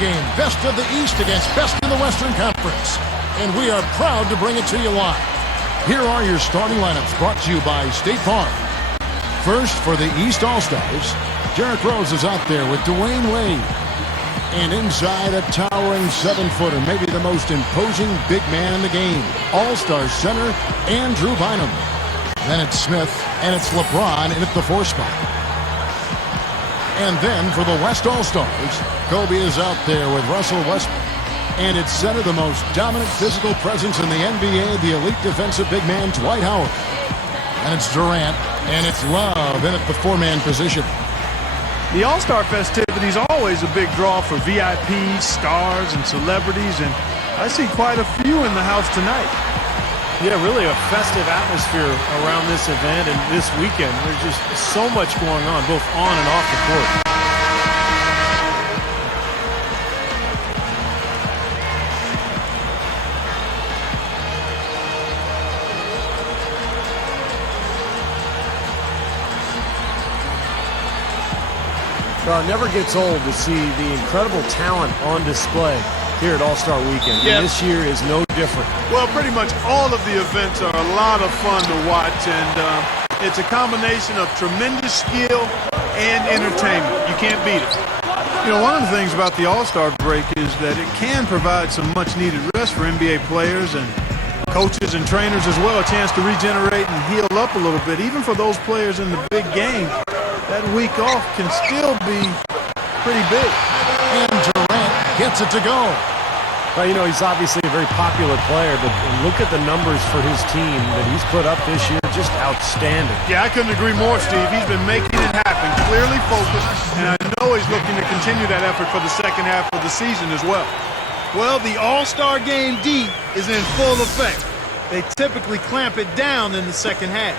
game, best of the East against best in the Western Conference. And we are proud to bring it to you live. Here are your starting lineups brought to you by State Farm. First, for the East All-Stars, Derrick Rose is out there with Dwayne Wade. And inside, a towering 7-footer, maybe the most imposing big man in the game, All-Star center Andrew Bynum. Then it's Smith, and it's LeBron in at the 4 spot. And then for the West All-Stars, Kobe is out there with Russell Westbrook. And it's center, the most dominant physical presence in the NBA, the elite defensive big man, Dwight Howard. And it's Durant, and it's Love in at the 4-man position. The All-Star festivities are always a big draw for VIPs, stars, and celebrities, and I see quite a few in the house tonight. Yeah, really a festive atmosphere around this event and this weekend. There's just so much going on, both on and off the court. Well, it never gets old to see the incredible talent on display here at All-Star Weekend. Yeah. And this year is no different. Well, pretty much all of the events are a lot of fun to watch, and it's a combination of tremendous skill and entertainment. You can't beat it. You know, one of the things about the All-Star break is that it can provide some much-needed rest for NBA players and coaches and trainers as well, a chance to regenerate and heal up a little bit. Even for those players in the big game, that week off can still be pretty big. And Durant gets it to go. Well, you know, he's obviously a very popular player, but look at the numbers for his team that he's put up this year. Just outstanding. Yeah, I couldn't agree more, Steve. He's been making it happen, clearly focused, and I know he's looking to continue that effort for the second half of the season as well. Well, the All-Star Game D is in full effect. They typically clamp it down in the second half.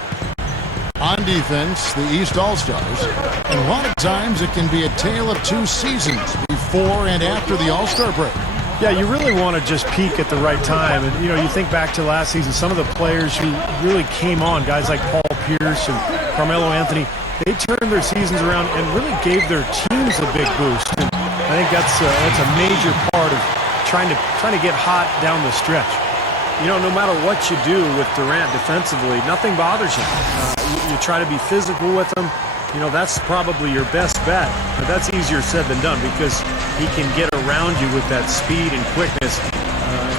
On defense, the East All-Stars, and a lot of times it can be a tale of 2 seasons before and after the All-Star break. Yeah, you really want to just peak at the right time. And, you know, you think back to last season, some of the players who really came on, guys like Paul Pierce and Carmelo Anthony, they turned their seasons around and really gave their teams a big boost. And I think that's a major part of trying to get hot down the stretch. You know, no matter what you do with Durant defensively, nothing bothers you. You try to be physical with him. You know, that's probably your best bet. But that's easier said than done because he can get around you with that speed and quickness.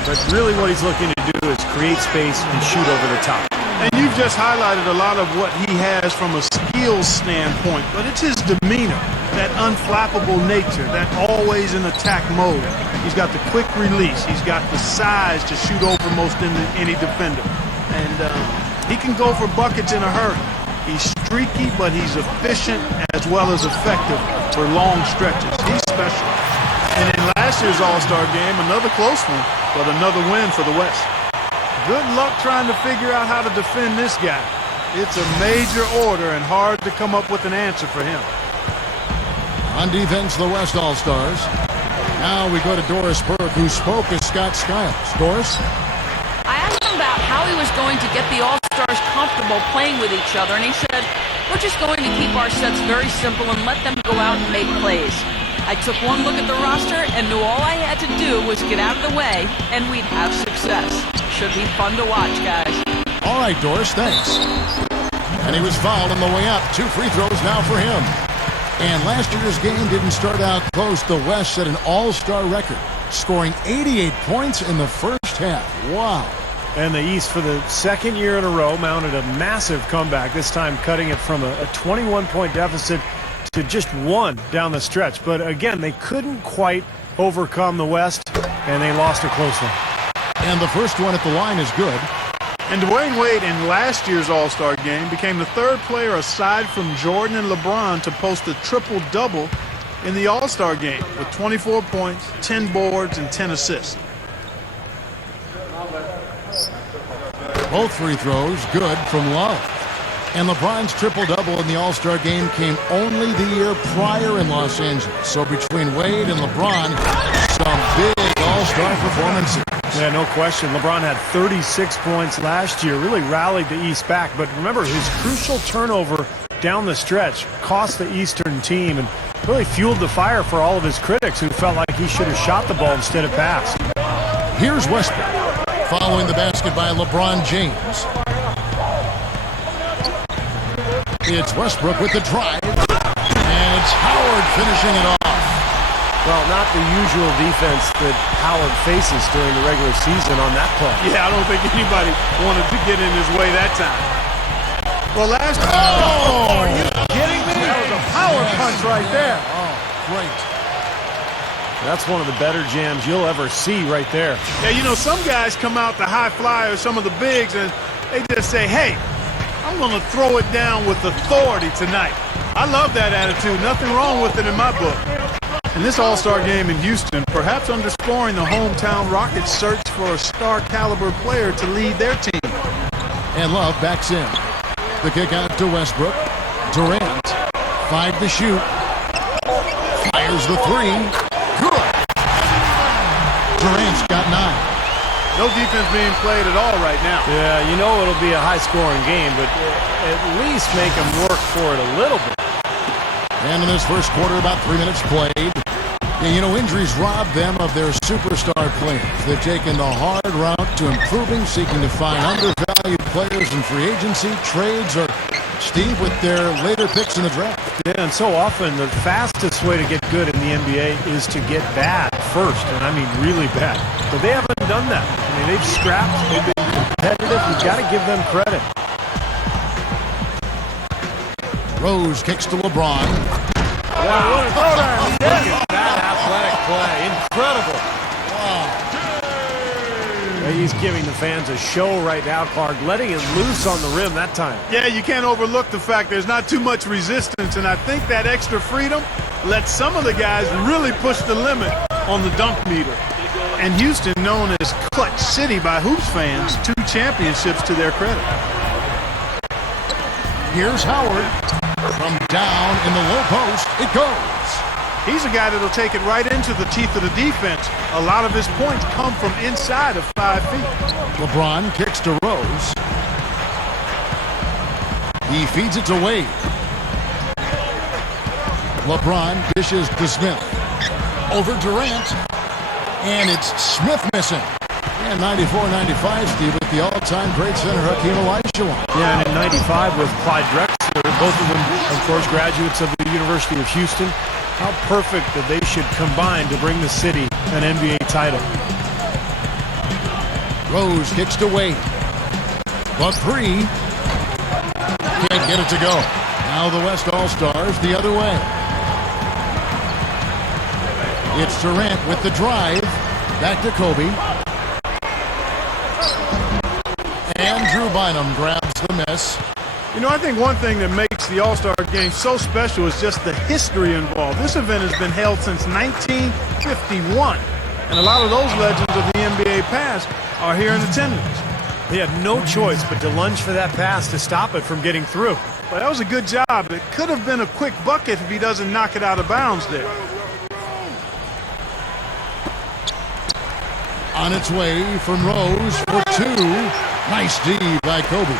But really what he's looking to do is create space and shoot over the top. And you've just highlighted a lot of what he has from a skills standpoint, but it's his demeanor, that unflappable nature, that always in attack mode. He's got the quick release. He's got the size to shoot over most any defender. And he can go for buckets in a hurry. He's streaky, but he's efficient as well as effective for long stretches. He's special. And in last year's All-Star game, another close one, but another win for the West. Good luck trying to figure out how to defend this guy. It's a major order and hard to come up with an answer for him. On defense, the West All-Stars. Now we go to Doris Burke, who spoke as Scott Skiles. Doris? I asked him about how he was going to get the All-Stars comfortable playing with each other, and he said, we're just going to keep our sets very simple and let them go out and make plays. I took one look at the roster and knew all I had to do was get out of the way, and we'd have success. Should be fun to watch, guys. All right, Doris, thanks. And he was fouled on the way up. 2 free throws now for him. And last year's game didn't start out close. The West set an all-star record, scoring 88 points in the first half. Wow. And the East, for the second year in a row, mounted a massive comeback, this time cutting it from a 21-point deficit to just 1 down the stretch. But again, they couldn't quite overcome the West, and they lost a close one. And the first one at the line is good. And Dwayne Wade in last year's All-Star game became the 3rd player aside from Jordan and LeBron to post a triple-double in the All-Star game with 24 points, 10 boards, and 10 assists. Both free throws good from Love. And LeBron's triple-double in the All-Star game came only the year prior in Los Angeles. So between Wade and LeBron, some big All-Star performances. Yeah, no question. LeBron had 36 points last year, really rallied the East back. But remember, his crucial turnover down the stretch cost the Eastern team. And really fueled the fire for all of his critics who felt like he should have shot the ball instead of passed. Here's Westbrook following the basket by LeBron James. It's Westbrook with the drive, and it's Howard finishing it off. Well, not the usual defense that Howard faces during the regular season on that play. Yeah, I don't think anybody wanted to get in his way that time. Well, last time. Oh, are you kidding me? That was a power punch right there. Oh, great. That's one of the better jams you'll ever see right there. Yeah, you know, some guys come out the high flyers, some of the bigs, and they just say, hey, I'm going to throw it down with authority tonight. I love that attitude. Nothing wrong with it in my book. In this All-Star game in Houston, perhaps underscoring the hometown Rockets' search for a star-caliber player to lead their team. And Love backs in. The kick out to Westbrook. Durant, 5 to shoot. Fires the 3. Good. Durant's got 9. No defense being played at all right now. Yeah, you know it'll be a high-scoring game, but at least make them work for it a little bit. And in this first quarter, about 3 minutes played. Yeah, you know, injuries robbed them of their superstar players. They've taken the hard route to improving, seeking to find undervalued players in free agency, trades, or, Steve, with their later picks in the draft. Yeah, and so often the fastest way to get good in the NBA is to get bad first, and I mean really bad. But they haven't done that. I mean, they've scrapped, they've been competitive. You've got to give them credit. Rose kicks to LeBron. Wow, what a throwdown. Look at that athletic play. Incredible. Wow. He's giving the fans a show right now, Clark, letting it loose on the rim that time. Yeah, you can't overlook the fact there's not too much resistance, and I think that extra freedom lets some of the guys really push the limit on the dunk meter. And Houston, known as Clutch City by Hoops fans, 2 championships to their credit. Here's Howard. From down in the low post, it goes. He's a guy that'll take it right into the teeth of the defense. A lot of his points come from inside of 5 feet. LeBron kicks to Rose. He feeds it to Wade. LeBron dishes to Smith. Over Durant. And it's Smith missing. And 94-95, Steve, with the all-time great center, Hakeem Olajuwon. Yeah, and in 95 with Clyde Drexler, both of them, of course, graduates of the University of Houston. How perfect that they should combine to bring the city an NBA title. Rose kicks to Wade. The 3. Can't get it to go. Now the West All-Stars the other way. It's Durant with the drive. Back to Kobe. And Drew Bynum grabs the miss. You know, I think one thing that makes the All-Star game so special is just the history involved. This event has been held since 1951, and a lot of those legends of the NBA past are here in attendance. They had no choice but to lunge for that pass to stop it from getting through. But that was a good job. It could have been a quick bucket if he doesn't knock it out of bounds there. On its way from Rose for 2. Nice D by Kobe.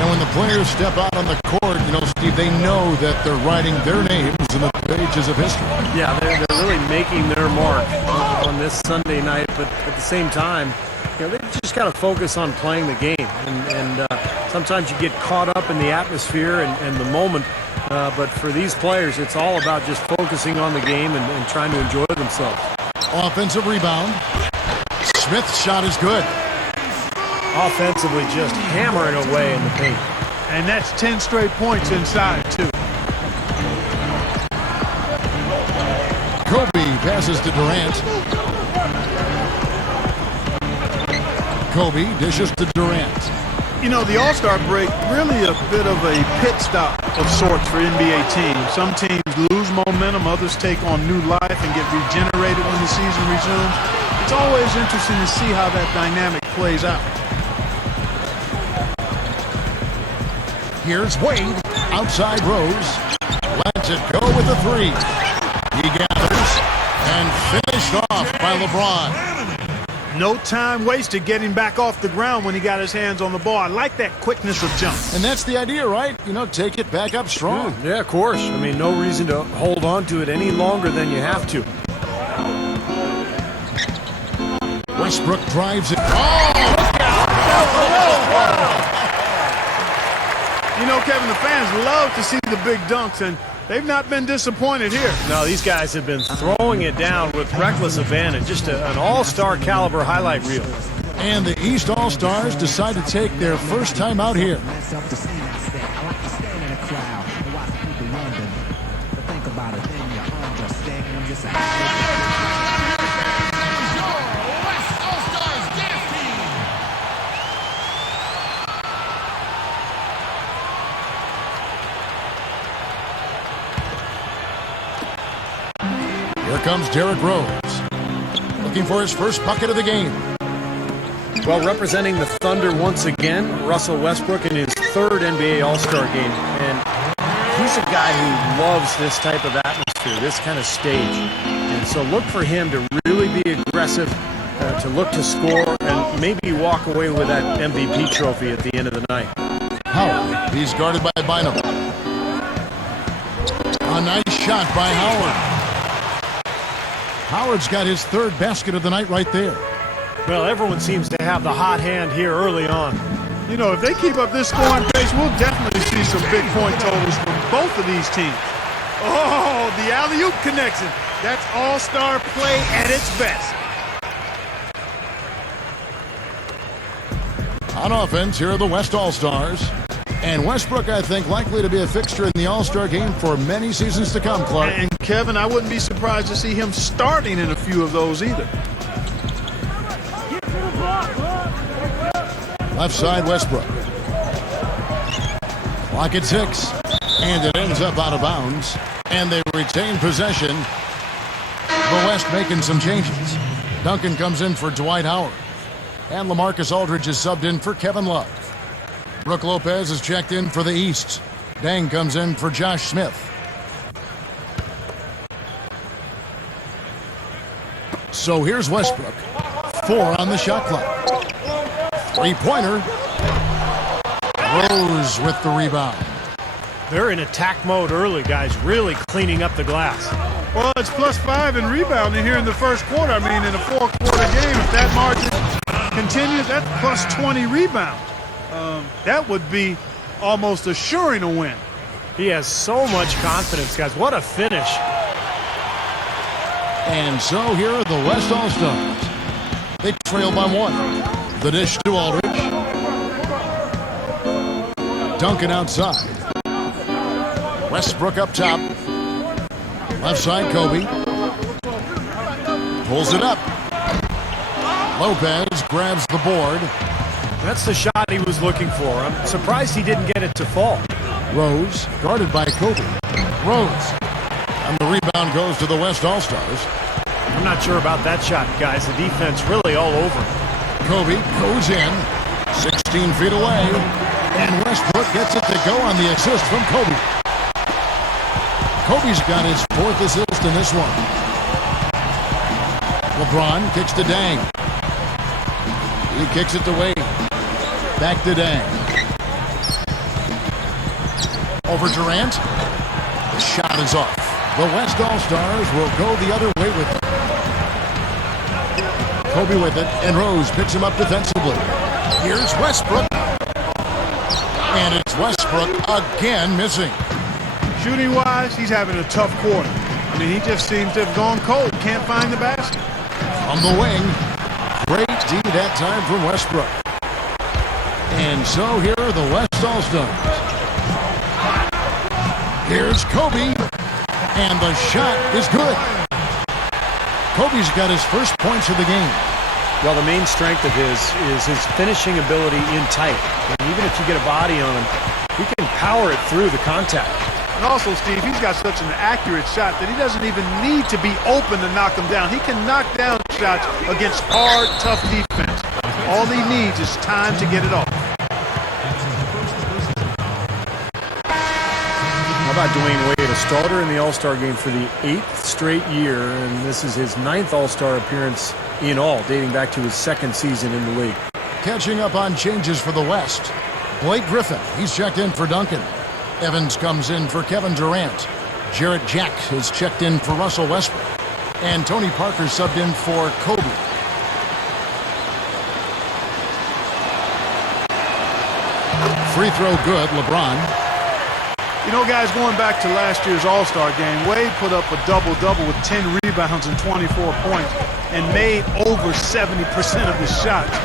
And when the players step out on the court, you know, Steve, they know that they're writing their names in the pages of history. Yeah, they're really making their mark on this Sunday night, but at the same time, you know, they just got to focus on playing the game. And sometimes you get caught up in the atmosphere and the moment, but for these players, it's all about just focusing on the game and trying to enjoy themselves. Offensive rebound. Smith's shot is good. Offensively, just hammering away in the paint. And that's 10 straight points inside, too. Kobe passes to Durant. Kobe dishes to Durant. You know, the All-Star break, really a bit of a pit stop of sorts for NBA teams. Some teams lose momentum, others take on new life and get regenerated when the season resumes. It's always interesting to see how that dynamic plays out. Here's Wade, outside Rose, lets it go with the 3. He gathers, and finished off by LeBron. No time wasted getting back off the ground when he got his hands on the ball. I like that quickness of jump. And that's the idea, right? You know, take it back up strong. Yeah, of course. I mean, no reason to hold on to it any longer than you have to. Westbrook drives it. You know, Kevin, the fans love to see the big dunks, and they've not been disappointed here. No, these guys have been throwing it down with reckless abandon. Just an all-star caliber highlight reel. And the East All-Stars decide to take their first time out here. Here comes Derrick Rose, looking for his first bucket of the game. Well, representing the Thunder once again, Russell Westbrook in his third NBA All-Star game. And he's a guy who loves this type of atmosphere, this kind of stage. And so look for him to really be aggressive, to look to score, and maybe walk away with that MVP trophy at the end of the night. Howard, he's guarded by Bynum. A nice shot by Howard. Howard's got his third basket of the night right there. Well, everyone seems to have the hot hand here early on. You know, if they keep up this scoring pace, we'll definitely see some big point totals from both of these teams. Oh, the alley-oop connection. That's all-star play at its best. On offense, here are the West All-Stars. And Westbrook, I think, likely to be a fixture in the All-Star game for many seasons to come, Clark. And Kevin, I wouldn't be surprised to see him starting in a few of those either. Left side, Westbrook. Clock at 6. And it ends up out of bounds. And they retain possession. The West making some changes. Duncan comes in for Dwight Howard. And LaMarcus Aldridge is subbed in for Kevin Love. Brook Lopez is checked in for the East. Dang comes in for Josh Smith. So here's Westbrook. 4 on the shot clock. Three-pointer. Rose with the rebound. They're in attack mode early, guys, really cleaning up the glass. Well, it's +5 in rebounding here in the first quarter. I mean, in a four-quarter game, if that margin continues, that's +20 rebounds. That would be almost assuring a win. He has so much confidence, guys. What a finish. And so here are the West All-Stars. They trail by 1. The dish to Aldridge. Duncan outside. Westbrook up top. Left side, Kobe. Pulls it up. Lopez grabs the board. That's the shot he was looking for. I'm surprised he didn't get it to fall. Rose, guarded by Kobe. Rose. And the rebound goes to the West All-Stars. I'm not sure about that shot, guys. The defense really all over. Kobe goes in. 16 feet away. And Westbrook gets it to go on the assist from Kobe. Kobe's got his 4th assist in this one. LeBron kicks to Dang. He kicks it to Wade. Back to Dang. Over Durant. The shot is off. The West All-Stars will go the other way with it. Kobe with it, and Rose picks him up defensively. Here's Westbrook. And it's Westbrook again missing. Shooting-wise, he's having a tough quarter. I mean, he just seems to have gone cold. Can't find the basket. On the wing. Great D that time from Westbrook. And so here are the West All-Stars. Here's Kobe. And the shot is good. Kobe's got his first points of the game. Well, the main strength of his is his finishing ability in tight. And even if you get a body on him, he can power it through the contact. And also, Steve, he's got such an accurate shot that he doesn't even need to be open to knock him down. He can knock down shots against hard, tough defense. All he needs is time to get it off. How about Dwayne Wade, a starter in the All-Star game for the 8th straight year, and this is his 9th All-Star appearance in all, dating back to his second season in the league. Catching up on changes for the West. Blake Griffin, he's checked in for Duncan. Evans comes in for Kevin Durant. Jarrett Jack is checked in for Russell Westbrook. And Tony Parker subbed in for Kobe. Free throw good, LeBron. You know, guys, going back to last year's All-Star game, Wade put up a double-double with 10 rebounds and 24 points and made over 70% of his shots.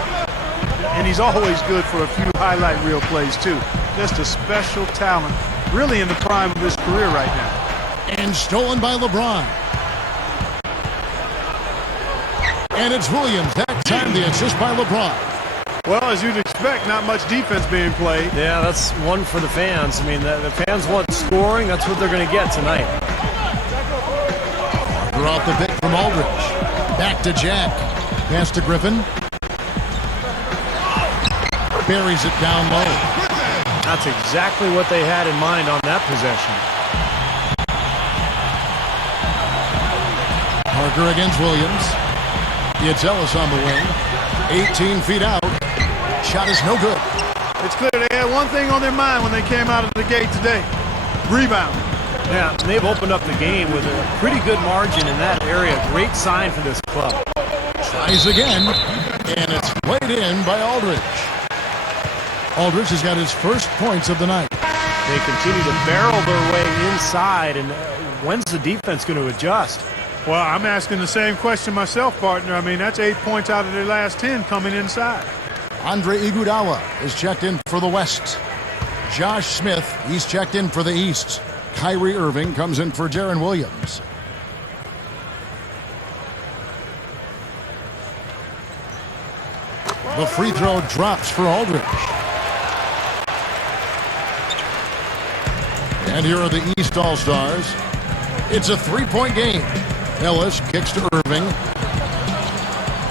And he's always good for a few highlight reel plays, too. Just a special talent, really in the prime of his career right now. And stolen by LeBron. And it's Williams. That time the assist by LeBron. Well, as you'd expect, not much defense being played. Yeah, that's one for the fans. I mean, the fans want scoring. That's what they're going to get tonight. Parker off the pick from Aldridge. Back to Jack. Pass to Griffin. Buries it down low. That's exactly what they had in mind on that possession. Parker against Williams. It's Ellis on the wing. 18 feet out. Shot is no good. It's clear they had one thing on their mind when they came out of the gate today. Rebound. Yeah, and they've opened up the game with a pretty good margin in that area. Great sign for this club. Tries again, and it's played in by Aldridge. Aldridge has got his first points of the night. They continue to barrel their way inside, and when's the defense going to adjust? Well, I'm asking the same question myself, partner. I mean, that's 8 points out of their last 10 coming inside. Andre Iguodala is checked in for the West. Josh Smith, he's checked in for the East. Kyrie Irving comes in for Deron Williams. The free throw drops for Aldridge. And here are the East All-Stars. It's a three-point game. Ellis kicks to Irving.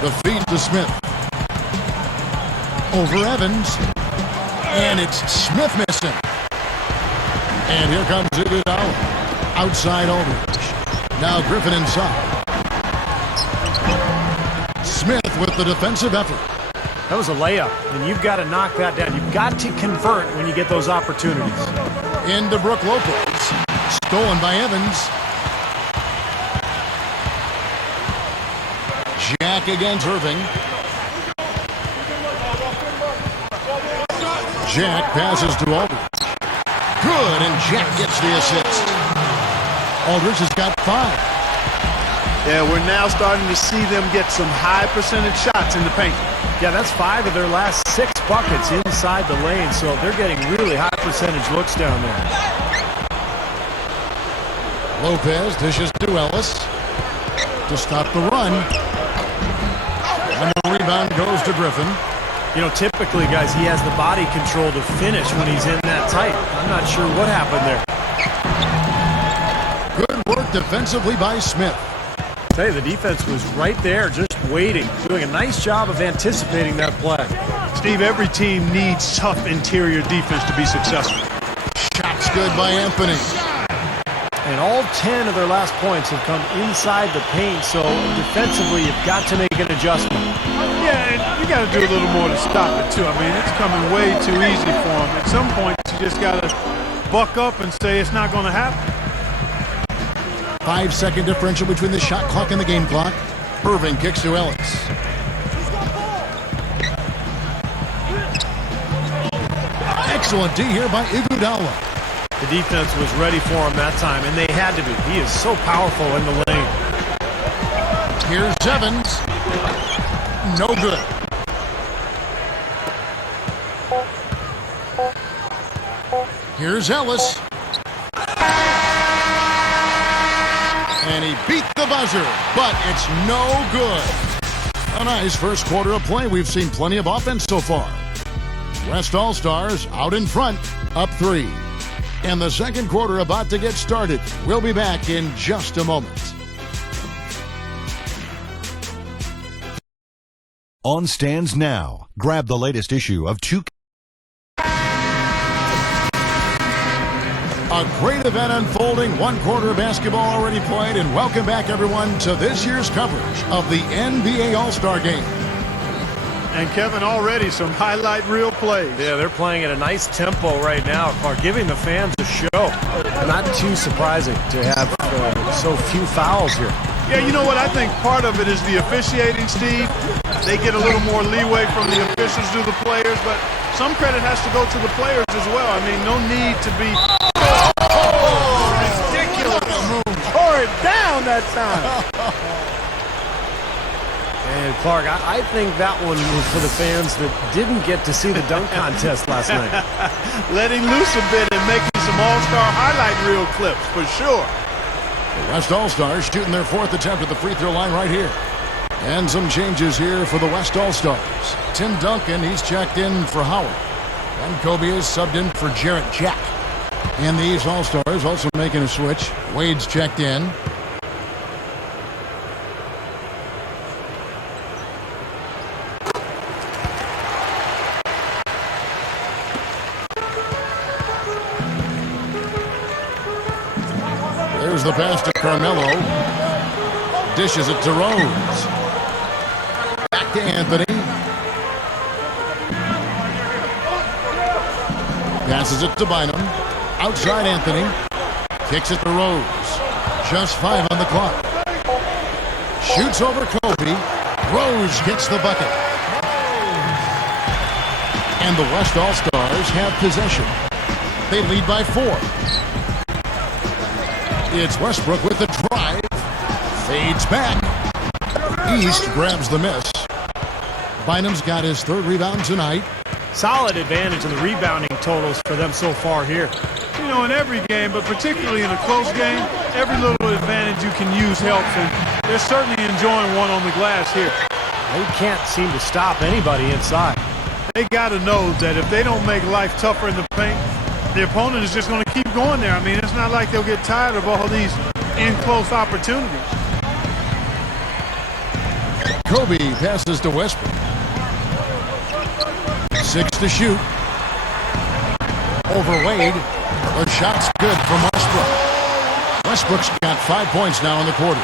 The feed to Smith. Over Evans. And it's Smith missing. And here comes Iguodala. Outside Aldridge. Now Griffin inside. Smith with the defensive effort. That was a layup, and you've got to knock that down. You've got to convert when you get those opportunities. Into Brook Lopez. Stolen by Evans. Jack against Irving. Jack passes to Aldridge. Good, and Jack gets the assist. Aldridge has got 5. Yeah, we're now starting to see them get some high percentage shots in the paint. Yeah, that's 5 of their last 6 buckets inside the lane, so they're getting really high percentage looks down there. Lopez dishes to Ellis to stop the run. And the rebound goes to Griffin. You know, typically, guys, he has the body control to finish when he's in that tight. I'm not sure what happened there. Good work defensively by Smith. Hey, the defense was right there, just waiting, doing a nice job of anticipating that play. Steve, every team needs tough interior defense to be successful. Shots good by Anthony. And all 10 of their last points have come inside the paint, so defensively you've got to make an adjustment. Yeah, and you got to do a little more to stop it, too. I mean, it's coming way too easy for them. At some point, you just got to buck up and say it's not going to happen. 5-second differential between the shot clock and the game clock. Irving kicks to Ellis. Excellent D here by Iguodala. The defense was ready for him that time, and they had to be. He is so powerful in the lane. Here's Evans. No good. Here's Ellis. And he beat the buzzer, but it's no good. A nice first quarter of play. We've seen plenty of offense so far. West All-Stars out in front, up 3. And the second quarter about to get started. We'll be back in just a moment. On stands now. Grab the latest issue of 2K. A great event unfolding, one quarter of basketball already played, and welcome back everyone to this year's coverage of the NBA All-Star Game. And Kevin, already some highlight reel plays. Yeah, they're playing at a nice tempo right now, Clark, giving the fans a show. Not too surprising to have so few fouls here. Yeah, you know what? I think part of it is the officiating, Steve. They get a little more leeway from the officials to the players, but some credit has to go to the players as well. I mean, no need to be... ridiculous move. Tore it down that time. And Clark, I think that one was for the fans that didn't get to see the dunk contest last night. Letting loose a bit and making some all-star highlight reel clips, for sure. The West All-Stars shooting their fourth attempt at the free throw line right here. And some changes here for the West All-Stars. Tim Duncan, he's checked in for Howard. And Kobe is subbed in for Jarrett Jack. And the East All-Stars also making a switch. Wade's checked in. There's the pass to Carmelo. Dishes it to Rose. Back to Anthony. Passes it to Bynum. Outside Anthony. Kicks it to Rose. Just 5 on the clock. Shoots over Kobe. Rose gets the bucket. And the West All-Stars have possession. They lead by 4. It's Westbrook with the drive. Fades back. East grabs the miss. Bynum's got his 3rd rebound tonight. Solid advantage in the rebounding totals for them so far here. You know, in every game, but particularly in a close game, every little advantage you can use helps, and they're certainly enjoying one on the glass here. They can't seem to stop anybody inside. They got to know that if they don't make life tougher in the paint, the opponent is just going to keep going there. I mean, it's not like they'll get tired of all these in-close opportunities. Kobe passes to Westbrook. 6 to shoot. Over Wade. The shot's good from Westbrook. Westbrook's got 5 points now in the quarter.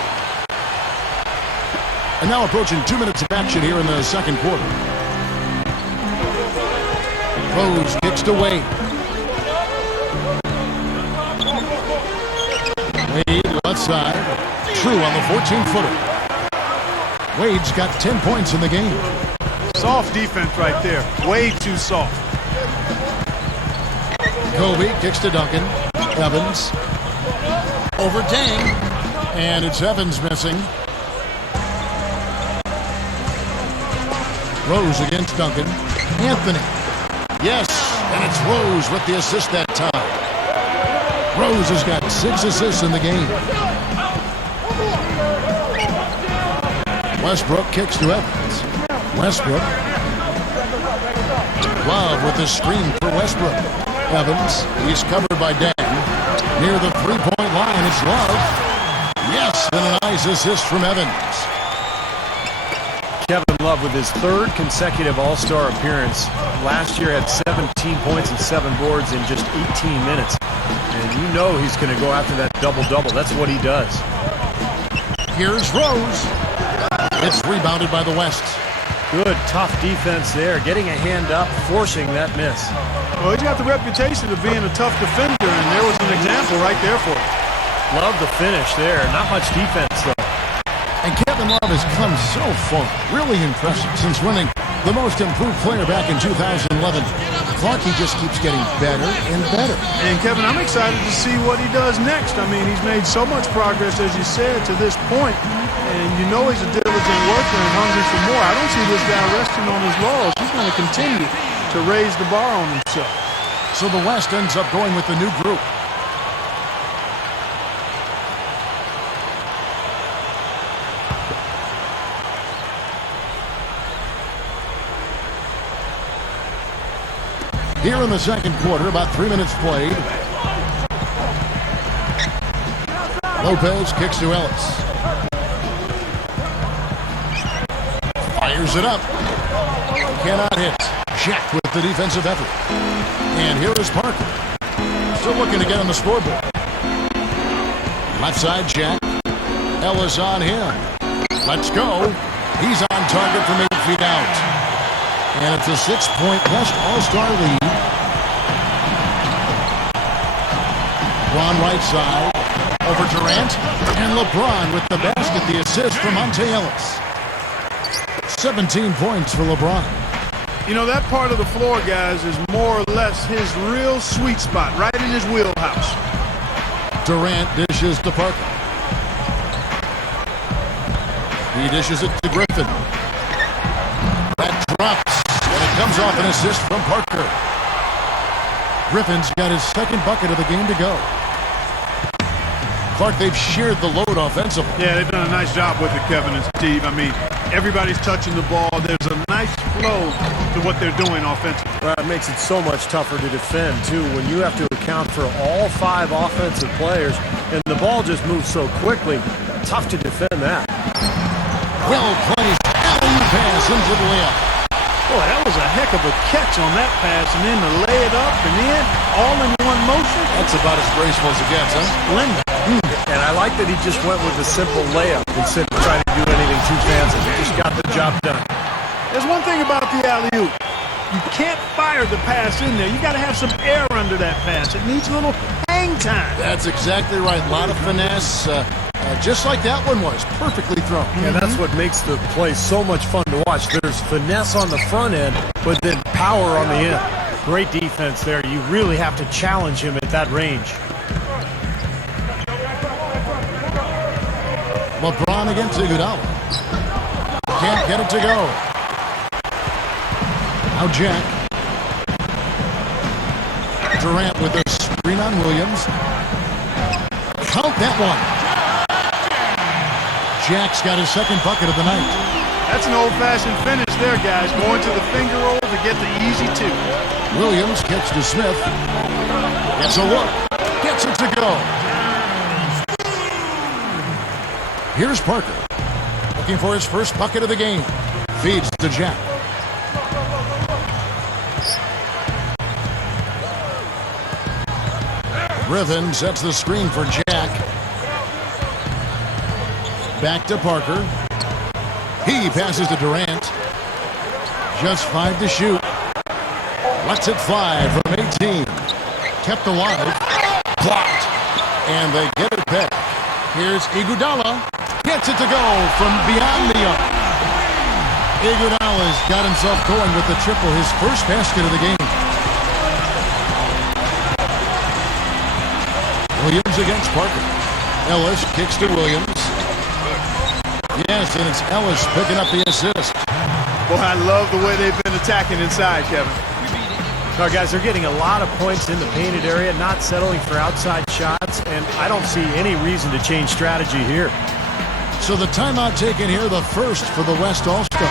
And now approaching 2 minutes of action here in the second quarter. Rose kicks to Wade. Wade left side. True on the 14-footer. Wade's got 10 points in the game. Soft defense right there. Way too soft. Kobe kicks to Duncan. Evans. Over Dame. And it's Evans missing. Rose against Duncan. Anthony. Yes, and it's Rose with the assist that time. Rose has got 6 assists in the game. Westbrook kicks to Evans. Westbrook. Love with the screen for Westbrook. Evans, he's covered by Dan. Near the three-point line, it's Love. Yes, and a nice assist from Evans. Kevin Love with his 3rd consecutive All-Star appearance. Last year had 17 points and 7 boards in just 18 minutes. And you know he's going to go after that double-double. That's what he does. Here's Rose. It's rebounded by the West. Good, tough defense there. Getting a hand up, forcing that miss. Well, he's got the reputation of being a tough defender, and there was an example right there for him. Love the finish there. Not much defense, though. And Kevin Love has come so far. Really impressive since winning the most improved player back in 2011. Clark, he just keeps getting better and better. And Kevin, I'm excited to see what he does next. I mean, he's made so much progress, as you said, to this point. And you know he's a diligent worker and hungry for more. I don't see this guy resting on his laurels. He's going to continue to raise the bar on himself. So the West ends up going with the new group. Here in the second quarter, about 3 minutes played. Lopez kicks to Ellis. Fires it up. Cannot hit. Jack with the defensive effort. And here is Parker. Still looking to get on the scoreboard. Left side, Jack. Ellis on him. Let's go. He's on target from 8 feet out. And it's a 6-point West All-Star lead. Ron right side. Over Durant. And LeBron with the basket, the assist from Monte Ellis. 17 points for LeBron. You know, that part of the floor, guys, is more or less his real sweet spot, right in his wheelhouse. Durant dishes to Parker. He dishes it to Griffin. That drops, and it comes off an assist from Parker. Griffin's got his second bucket of the game to go. Clark, they've shared the load offensively. Yeah, they've done a nice job with it, Kevin and Steve. I mean, everybody's touching the ball. There's a nice flow to what they're doing offensively. Well, it makes it so much tougher to defend, too, when you have to account for all 5 offensive players, and the ball just moves so quickly. Tough to defend that. Well placed. Alley pass into the layup. Boy, that was a heck of a catch on that pass, and then to lay it up and in, all in one motion. That's about as graceful as it gets, huh? Splendid. And I like that he just went with a simple layup instead of trying to do anything too fancy. He just got the job done. There's one thing about the alley-oop. You can't fire the pass in there. You got to have some air under that pass. It needs a little hang time. That's exactly right. A lot of finesse, just like that one was. Perfectly thrown. And that's what makes the play so much fun to watch. There's finesse on the front end, but then power on the end. Great defense there. You really have to challenge him at that range. LeBron against Iguodala. Can't get it to go. Now Jack. Durant with a screen on Williams. Count that one. Jack's got his second bucket of the night. That's an old-fashioned finish there, guys. Going to the finger roll to get the easy 2. Williams kicks to Smith. Gets a look. Gets it to go. Here's Parker. Looking for his first bucket of the game. Feeds to Jack. Griffin sets the screen for Jack. Back to Parker. He passes to Durant. Just 5 to shoot. Lets it fly from 18. Kept alive. Blocked. And they get it back. Here's Iguodala. Gets it to go from beyond the arc. Iguodala's got himself going with the triple, his first basket of the game. Williams against Parker. Ellis kicks to Williams. Yes, and it's Ellis picking up the assist. Boy, I love the way they've been attacking inside, Kevin. Now, guys, they're getting a lot of points in the painted area, not settling for outside shots, and I don't see any reason to change strategy here. So the timeout taken here, the first for the West All-Star.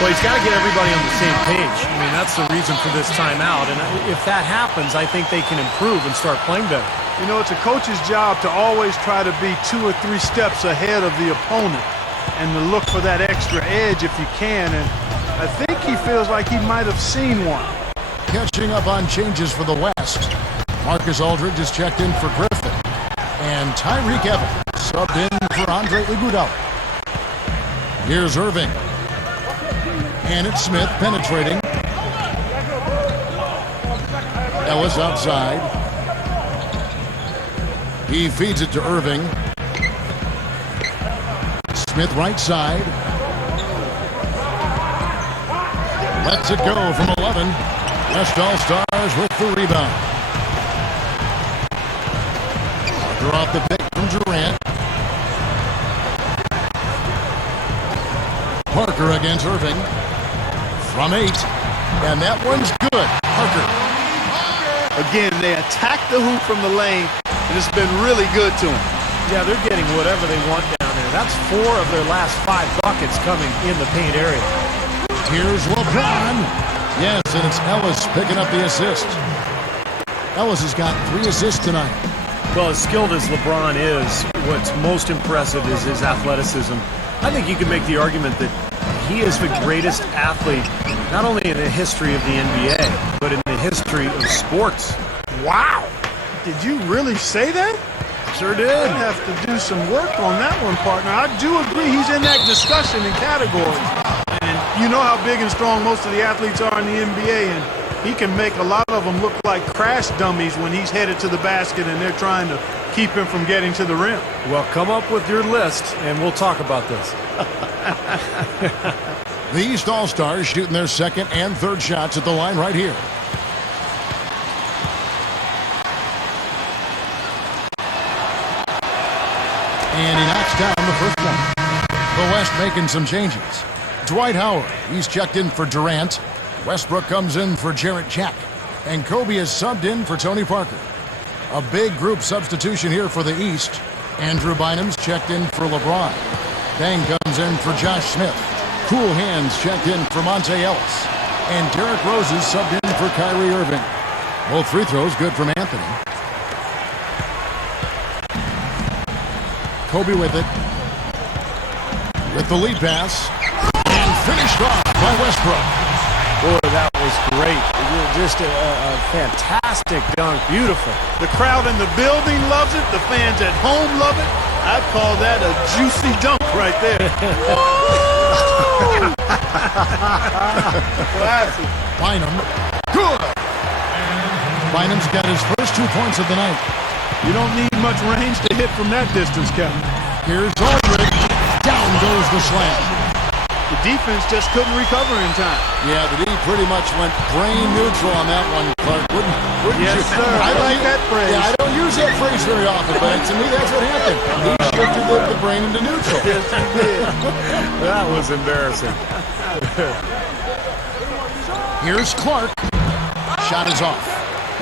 Well, he's got to get everybody on the same page. I mean, that's the reason for this timeout, and if that happens, I think they can improve and start playing better. You know, it's a coach's job to always try to be 2 or 3 steps ahead of the opponent and to look for that extra edge if you can, and I think he feels like he might have seen one. Catching up on changes for the West. Marcus Aldridge is checked in for Griffin. And Tyreek Evans subbed in for Andre Iguodala. Here's Irving. And it's Smith penetrating. Ellis outside. He feeds it to Irving. Smith right side. Lets it go from 11. West All-Stars with the rebound. Parker off the pick from Durant. Parker against Irving. From 8. And that one's good. Parker. Again, they attack the hoop from the lane, and it's been really good to them. Yeah, they're getting whatever they want down there. That's 4 of their last 5 buckets coming in the paint area. Here's LeBron. Yes, and it's Ellis picking up the assist. Ellis has got 3 assists tonight. Well, as skilled as LeBron is, what's most impressive is his athleticism. I think you could make the argument that he is the greatest athlete, not only in the history of the NBA, but in the history of sports. Wow. Did you really say that? Sure did. I'd have to do some work on that one, partner. I do agree he's in that discussion and category. And you know how big and strong most of the athletes are in the NBA, and he can make a lot of them look like crash dummies when he's headed to the basket and they're trying to keep him from getting to the rim. Well, come up with your list, and we'll talk about this. The East All-Stars shooting their second and third shots at the line right here. And he knocks down the first one. The West making some changes. Dwight Howard, he's checked in for Durant. Westbrook comes in for Jarrett Jack. And Kobe is subbed in for Tony Parker. A big group substitution here for the East. Andrew Bynum's checked in for LeBron. Dang comes in for Josh Smith. Cool Hands checked in for Monte Ellis. And Derrick Rose is subbed in for Kyrie Irving. Both free throws good from Anthony. Kobe with it. With the lead pass. And finished off by Westbrook. Boy, that was great. Just a fantastic dunk. Beautiful. The crowd in the building loves it. The fans at home love it. I'd call that a juicy dunk right there. Classic. Bynum. Good. Bynum's got his first 2 points of the night. You don't need much range to hit from that distance, Kevin. Here's Aldridge. Down goes the slam. The defense just couldn't recover in time. Yeah, the D pretty much went brain neutral on that one, Clark. Wouldn't Yes, you? sir. I like that phrase. Yeah, I don't use that phrase very often, but to me that's what happened. He shifted the brain into neutral. Yes, he did. That was embarrassing. Here's Clark. Shot is off.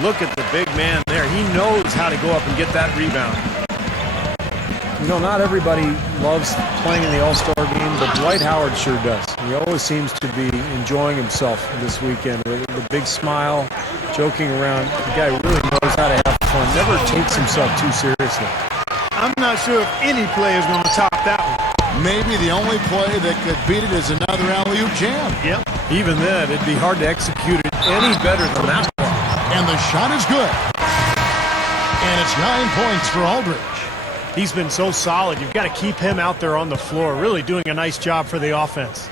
Look at the big man there. He knows how to go up and get that rebound. You know, not everybody loves playing in the All-Star game, but Dwight Howard sure does. He always seems to be enjoying himself this weekend with the big smile, joking around. The guy really knows how to have fun, never takes himself too seriously. I'm not sure if any player is going to top that one. Maybe the only play that could beat it is another alley-oop jam. Yep. Even then, it'd be hard to execute it any better than that one. And the shot is good. And it's 9 points for Aldridge. He's been so solid. You've got to keep him out there on the floor, really doing a nice job for the offense.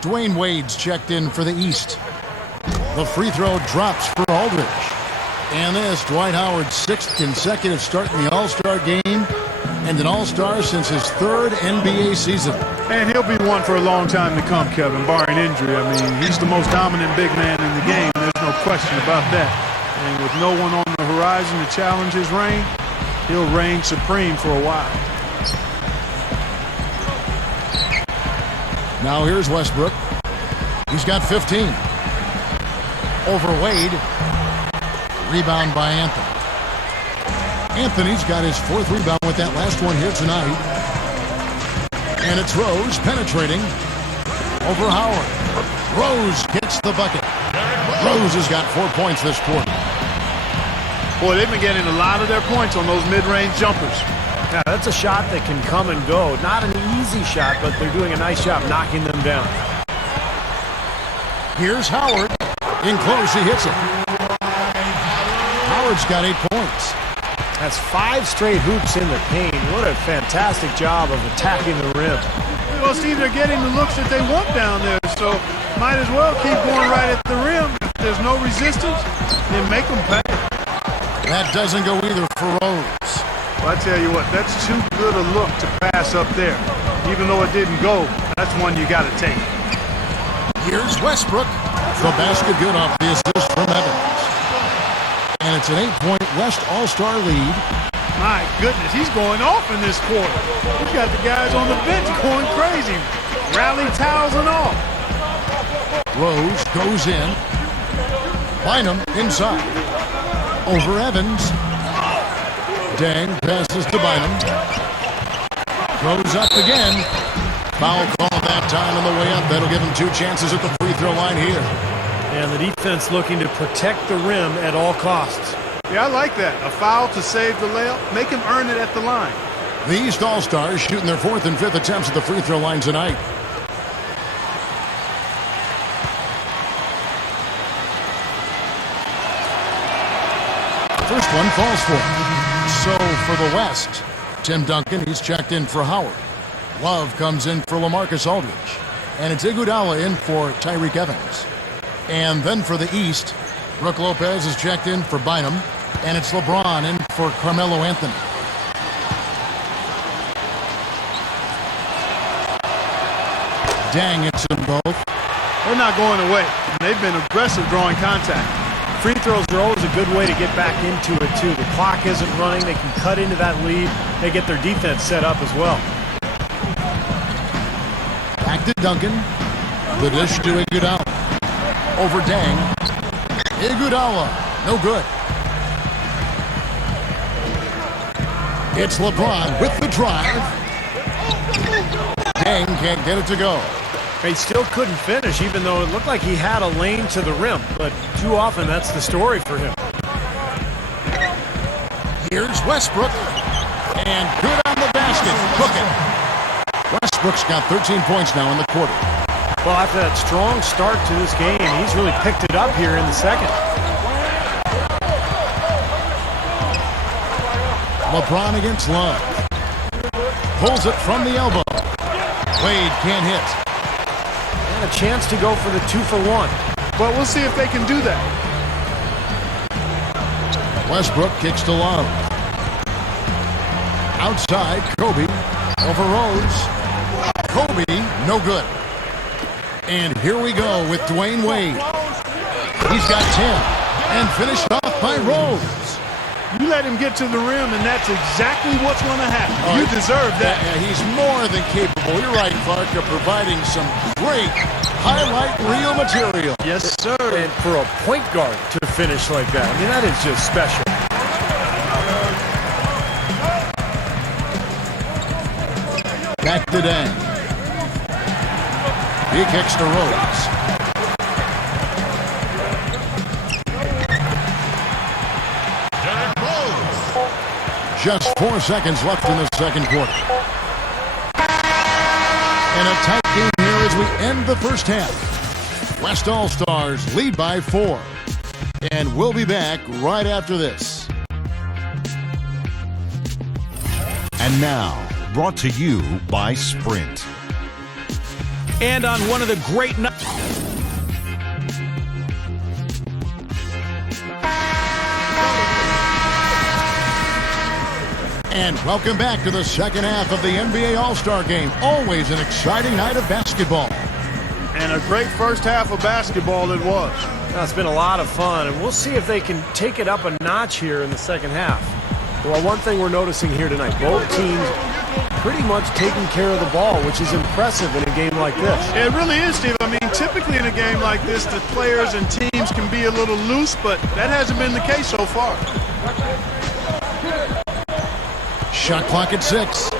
Dwayne Wade's checked in for the East. The free throw drops for Aldridge. And this, Dwight Howard's 6th consecutive start in the All-Star game, and an All-Star since his 3rd NBA season. And he'll be one for a long time to come, Kevin, barring injury. I mean, he's the most dominant big man in the game. There's no question about that. And with no one on the horizon to challenge his reign, he'll reign supreme for a while. Now here's Westbrook. He's got 15. Over Wade. Rebound by Anthony. Anthony's got his 4th rebound with that last one here tonight. And it's Rose penetrating over Howard. Rose gets the bucket. Rose has got 4 points this quarter. Boy, they've been getting a lot of their points on those mid-range jumpers. Yeah, that's a shot that can come and go. Not an easy shot, but they're doing a nice job knocking them down. Here's Howard. In close, he hits it. Howard's got 8 points. That's 5 straight hoops in the paint. What a fantastic job of attacking the rim. Well, Steve, they're getting the looks that they want down there, so might as well keep going right at the rim. If there's no resistance, then make them pay. That doesn't go either for Rose. Well, I tell you what, that's too good a look to pass up there. Even though it didn't go, that's one you got to take. Here's Westbrook. The basket good off the assist from Evans. And it's an 8-point West All-Star lead. My goodness, he's going off in this quarter. He's got the guys on the bench going crazy. Rally towels and all. Rose goes in. Bynum inside. Over Evans. Dang passes to Bynum. Goes up again. Foul call that time on the way up. That'll give him 2 chances at the free throw line here. And the defense looking to protect the rim at all costs. Yeah, I like that. A foul to save the layup. Make him earn it at the line. The East All-Stars shooting their 4th and 5th attempts at the free throw line tonight. First one falls for him. So for the West, Tim Duncan, he's checked in for Howard. Love comes in for LaMarcus Aldridge. And it's Iguodala in for Tyreke Evans. And then for the East, Brook Lopez is checked in for Bynum. And it's LeBron in for Carmelo Anthony. Dang, it's them both. They're not going away. They've been aggressive drawing contact. Free throws are always a good way to get back into it, too. The clock isn't running. They can cut into that lead. They get their defense set up as well. Back to Duncan. The dish to Iguodala. Over Dang. Iguodala. No good. It's LeBron with the drive. Dang can't get it to go. He still couldn't finish, even though it looked like he had a lane to the rim. But too often, that's the story for him. Here's Westbrook. And good on the basket. Cooking. Westbrook's got 13 points now in the quarter. Well, after that strong start to this game, he's really picked it up here in the second. LeBron against Love. Pulls it from the elbow. Wade can't hit. And a chance to go for the 2-for-1. But we'll see if they can do that. Westbrook kicks to Love. Outside, Kobe. Over Rose. Kobe, no good. And here we go with Dwayne Wade. He's got 10. And finished off by Rose. You let him get to the rim, and that's exactly what's going to happen. Oh, you deserve that. Yeah, he's more than capable. You're right, Clark, of providing some great highlight reel material. Yes, sir. And for a point guard to finish like that, I mean, that is just special. Back to Dan. He kicks to Rose. Just 4 seconds left in the second quarter. And a tight game here as we end the first half. West All-Stars lead by 4. And we'll be back right after this. And now, brought to you by Sprint. And on one of the great nights. And welcome back to the second half of the NBA All-Star Game. Always an exciting night of basketball. And a great first half of basketball it was. It's been a lot of fun, and we'll see if they can take it up a notch here in the second half. Well, one thing we're noticing here tonight, both teams pretty much taking care of the ball, which is impressive in a game like this. It really is, Steve. I mean, typically in a game like this, the players and teams can be a little loose, but that hasn't been the case so far. Shot clock at 6.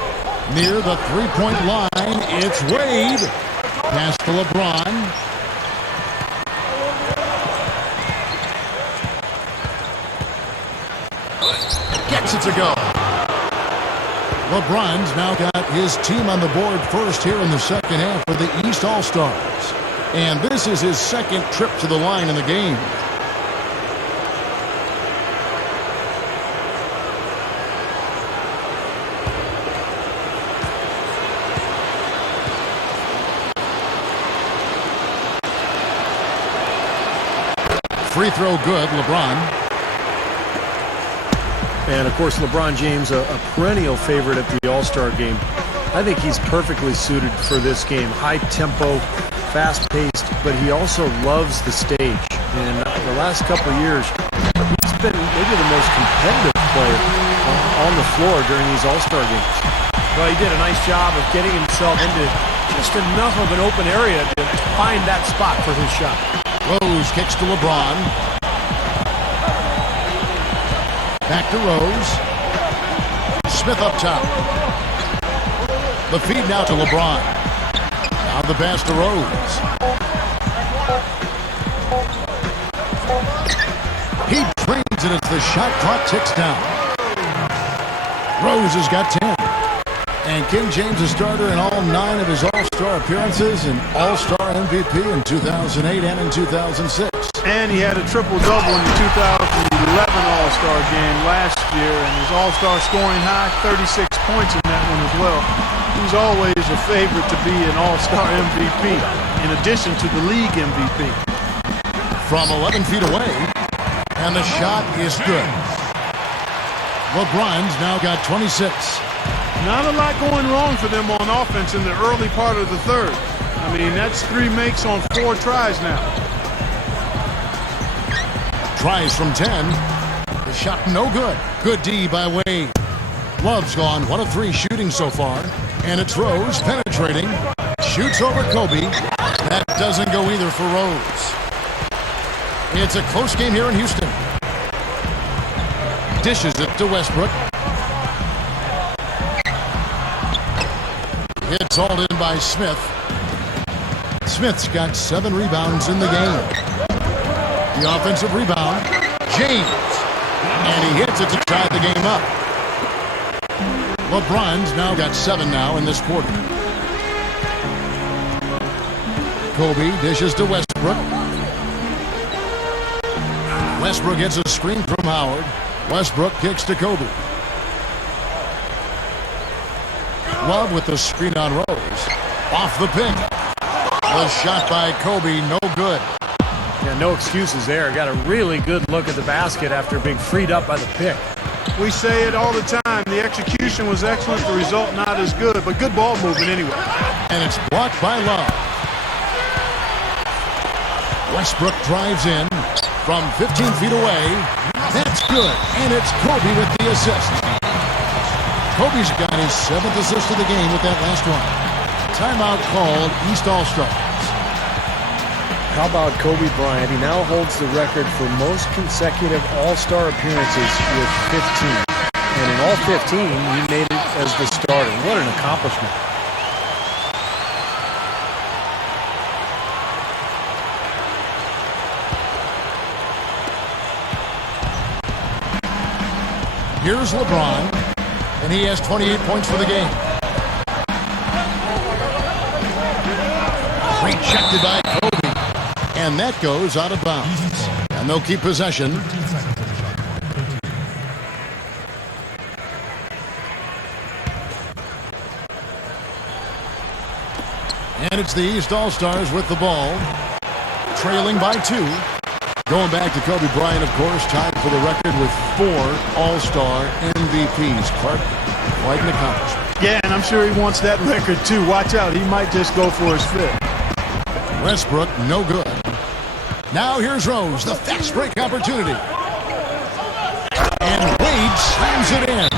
Near the three-point line, it's Wade. Pass to LeBron. Gets it to go. LeBron's now got his team on the board first here in the second half for the East All-Stars. And this is his second trip to the line in the game. Free throw good, LeBron. And, of course, LeBron James, a perennial favorite at the All-Star game. I think he's perfectly suited for this game. High tempo, fast-paced, but he also loves the stage. And the last couple of years, he's been maybe the most competitive player on the floor during these All-Star games. Well, he did a nice job of getting himself into just enough of an open area to find that spot for his shot. Rose kicks to LeBron. Back to Rose. Smith up top. The feed now to LeBron. Now the pass to Rose. He trains it as the shot clock ticks down. Rose has got 10. And King James a starter in all 9 of his All-Star appearances and All-Star MVP in 2008 and in 2006. And he had a triple-double in the 2011 All-Star game last year, and his All-Star scoring high, 36 points in that one as well. He's always a favorite to be an All-Star MVP, in addition to the league MVP. From 11 feet away, and the shot is good. LeBron's now got 26. Not a lot going wrong for them on offense in the early part of the third. I mean, that's 3 makes on 4 tries now. Tries from 10. The shot no good. Good D by Wade. Love's gone 1 of 3 shooting so far. And it's Rose penetrating. Shoots over Kobe. That doesn't go either for Rose. It's a close game here in Houston. Dishes it to Westbrook. It's hauled in by Smith. Smith's got 7 rebounds in the game. The offensive rebound, James. And he hits it to tie the game up. LeBron's now got 7 now in this quarter. Kobe dishes to Westbrook. Westbrook gets a screen from Howard. Westbrook kicks to Kobe. Love with the screen on Rose. Off the pick. The shot by Kobe, no good. Yeah, no excuses there. Got a really good look at the basket after being freed up by the pick. We say it all the time. The execution was excellent. The result not as good, but good ball movement anyway. And it's blocked by Love. Westbrook drives in from 15 feet away. That's good. And it's Kobe with the assist. Kobe's got his 7th assist of the game with that last one. Timeout called East All-Stars. How about Kobe Bryant? He now holds the record for most consecutive All-Star appearances with 15. And in all 15, he made it as the starter. What an accomplishment. Here's LeBron, and he has 28 points for the game. Rejected by Kobe. And that goes out of bounds. And they'll keep possession. And it's the East All-Stars with the ball. Trailing by 2. Going back to Kobe Bryant, of course, tied for the record with 4 All-Star MVPs. Clark, quite an accomplishment. Yeah, and I'm sure he wants that record too. Watch out, he might just go for his 5th. Westbrook, no good. Now here's Rose, the fast break opportunity. And Wade slams it in.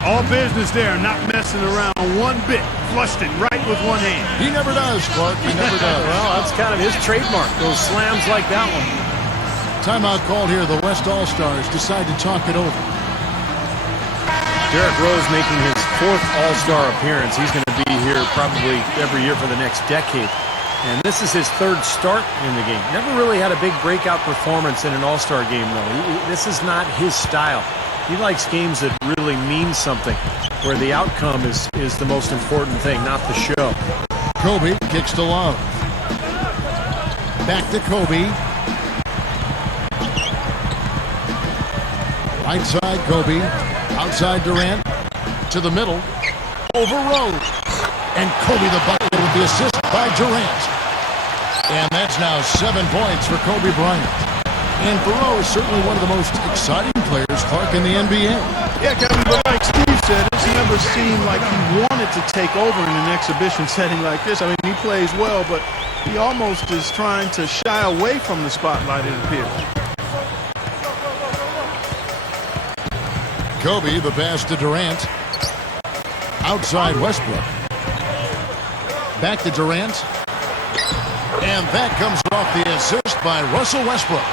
All business there, not messing around one bit. Flushed it right with one hand. He never does, Clark. He never does. Well, that's kind of his trademark, those slams like that one. Timeout called here. The West All-Stars decide to talk it over. Derrick Rose making his 4th All-Star appearance. He's going to be here probably every year for the next decade. And this is his 3rd start in the game. Never really had a big breakout performance in an All-Star game, though. This is not his style. He likes games that really mean something, where the outcome is the most important thing, not the show. Kobe kicks to Love. Back to Kobe. Right side, Kobe. Outside Durant. To the middle. Over Rose. And Kobe the bucket with the assist by Durant. And that's now 7 points for Kobe Bryant. And for Rose, certainly one of the most exciting players, Clark, in the NBA. Yeah, Kevin, but like Steve said, it's never seemed like he wanted to take over in an exhibition setting like this. I mean, he plays well, but he almost is trying to shy away from the spotlight, it appears. Kobe, the pass to Durant. Outside Westbrook. Back to Durant. And that comes off the assist by Russell Westbrook.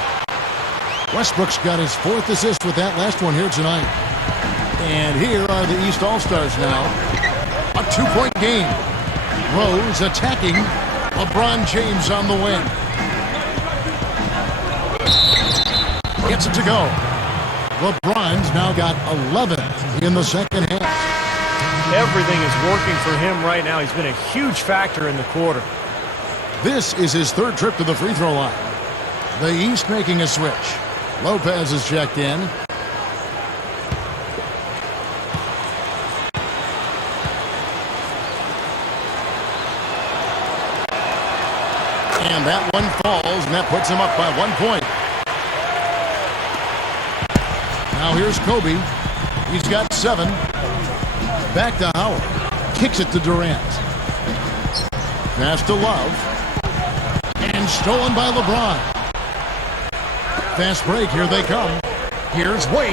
Westbrook's got his 4th assist with that last one here tonight. And here are the East All-Stars now. A 2-point game. Rose attacking. LeBron James on the wing. Gets it to go. LeBron's now got 11 in the second half. Everything is working for him right now. He's been a huge factor in the quarter. This is his 3rd trip to the free throw line. The East making a switch. Lopez is checked in. And that one falls, and that puts him up by 1 point. Now here's Kobe. He's got 7. Back to Howard. Kicks it to Durant. Pass to Love. And stolen by LeBron. Fast break. Here they come. Here's Wade.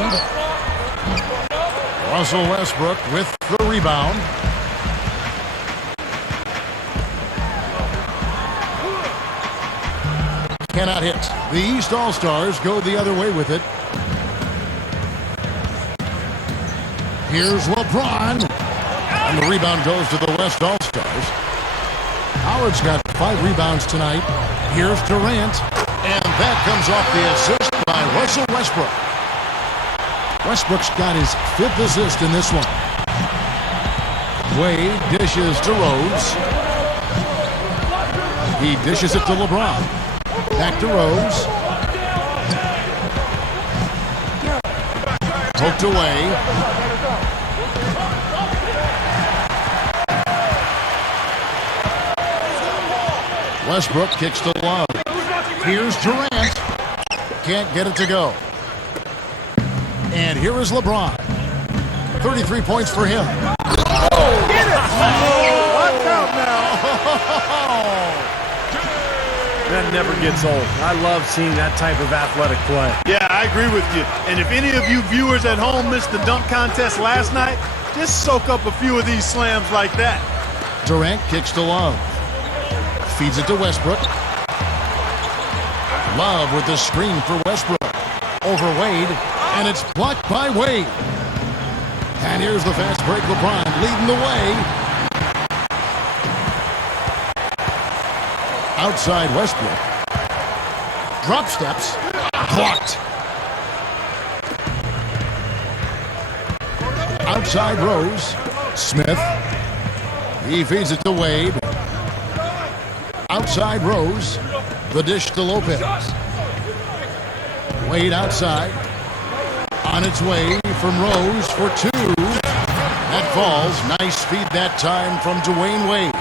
Russell Westbrook with the rebound. Cannot hit. The East All-Stars go the other way with it. Here's LeBron. And the rebound goes to the West All-Stars. Howard's got 5 rebounds tonight. Here's Durant. And that comes off the assist by Russell Westbrook. Westbrook's got his 5th assist in this one. Wade dishes to Rose. He dishes it to LeBron. Back to Rose. Poked away. Westbrook kicks to Love. Here's Durant. Can't get it to go. And here is LeBron. 33 points for him. Oh, get it! Watch out now. That never gets old. I love seeing that type of athletic play. Yeah, I agree with you. And if any of you viewers at home missed the dunk contest last night, just soak up a few of these slams like that. Durant kicks to Love. Feeds it to Westbrook. Love with the screen for Westbrook. Over Wade, and it's blocked by Wade. And here's the fast break. LeBron leading the way. Outside Westbrook. Drop steps. Blocked. Outside Rose. Smith. He feeds it to Wade. Outside Rose. The dish to Lopez. Wade outside. On its way from Rose for 2. That falls. Nice feed that time from Dwayne Wade.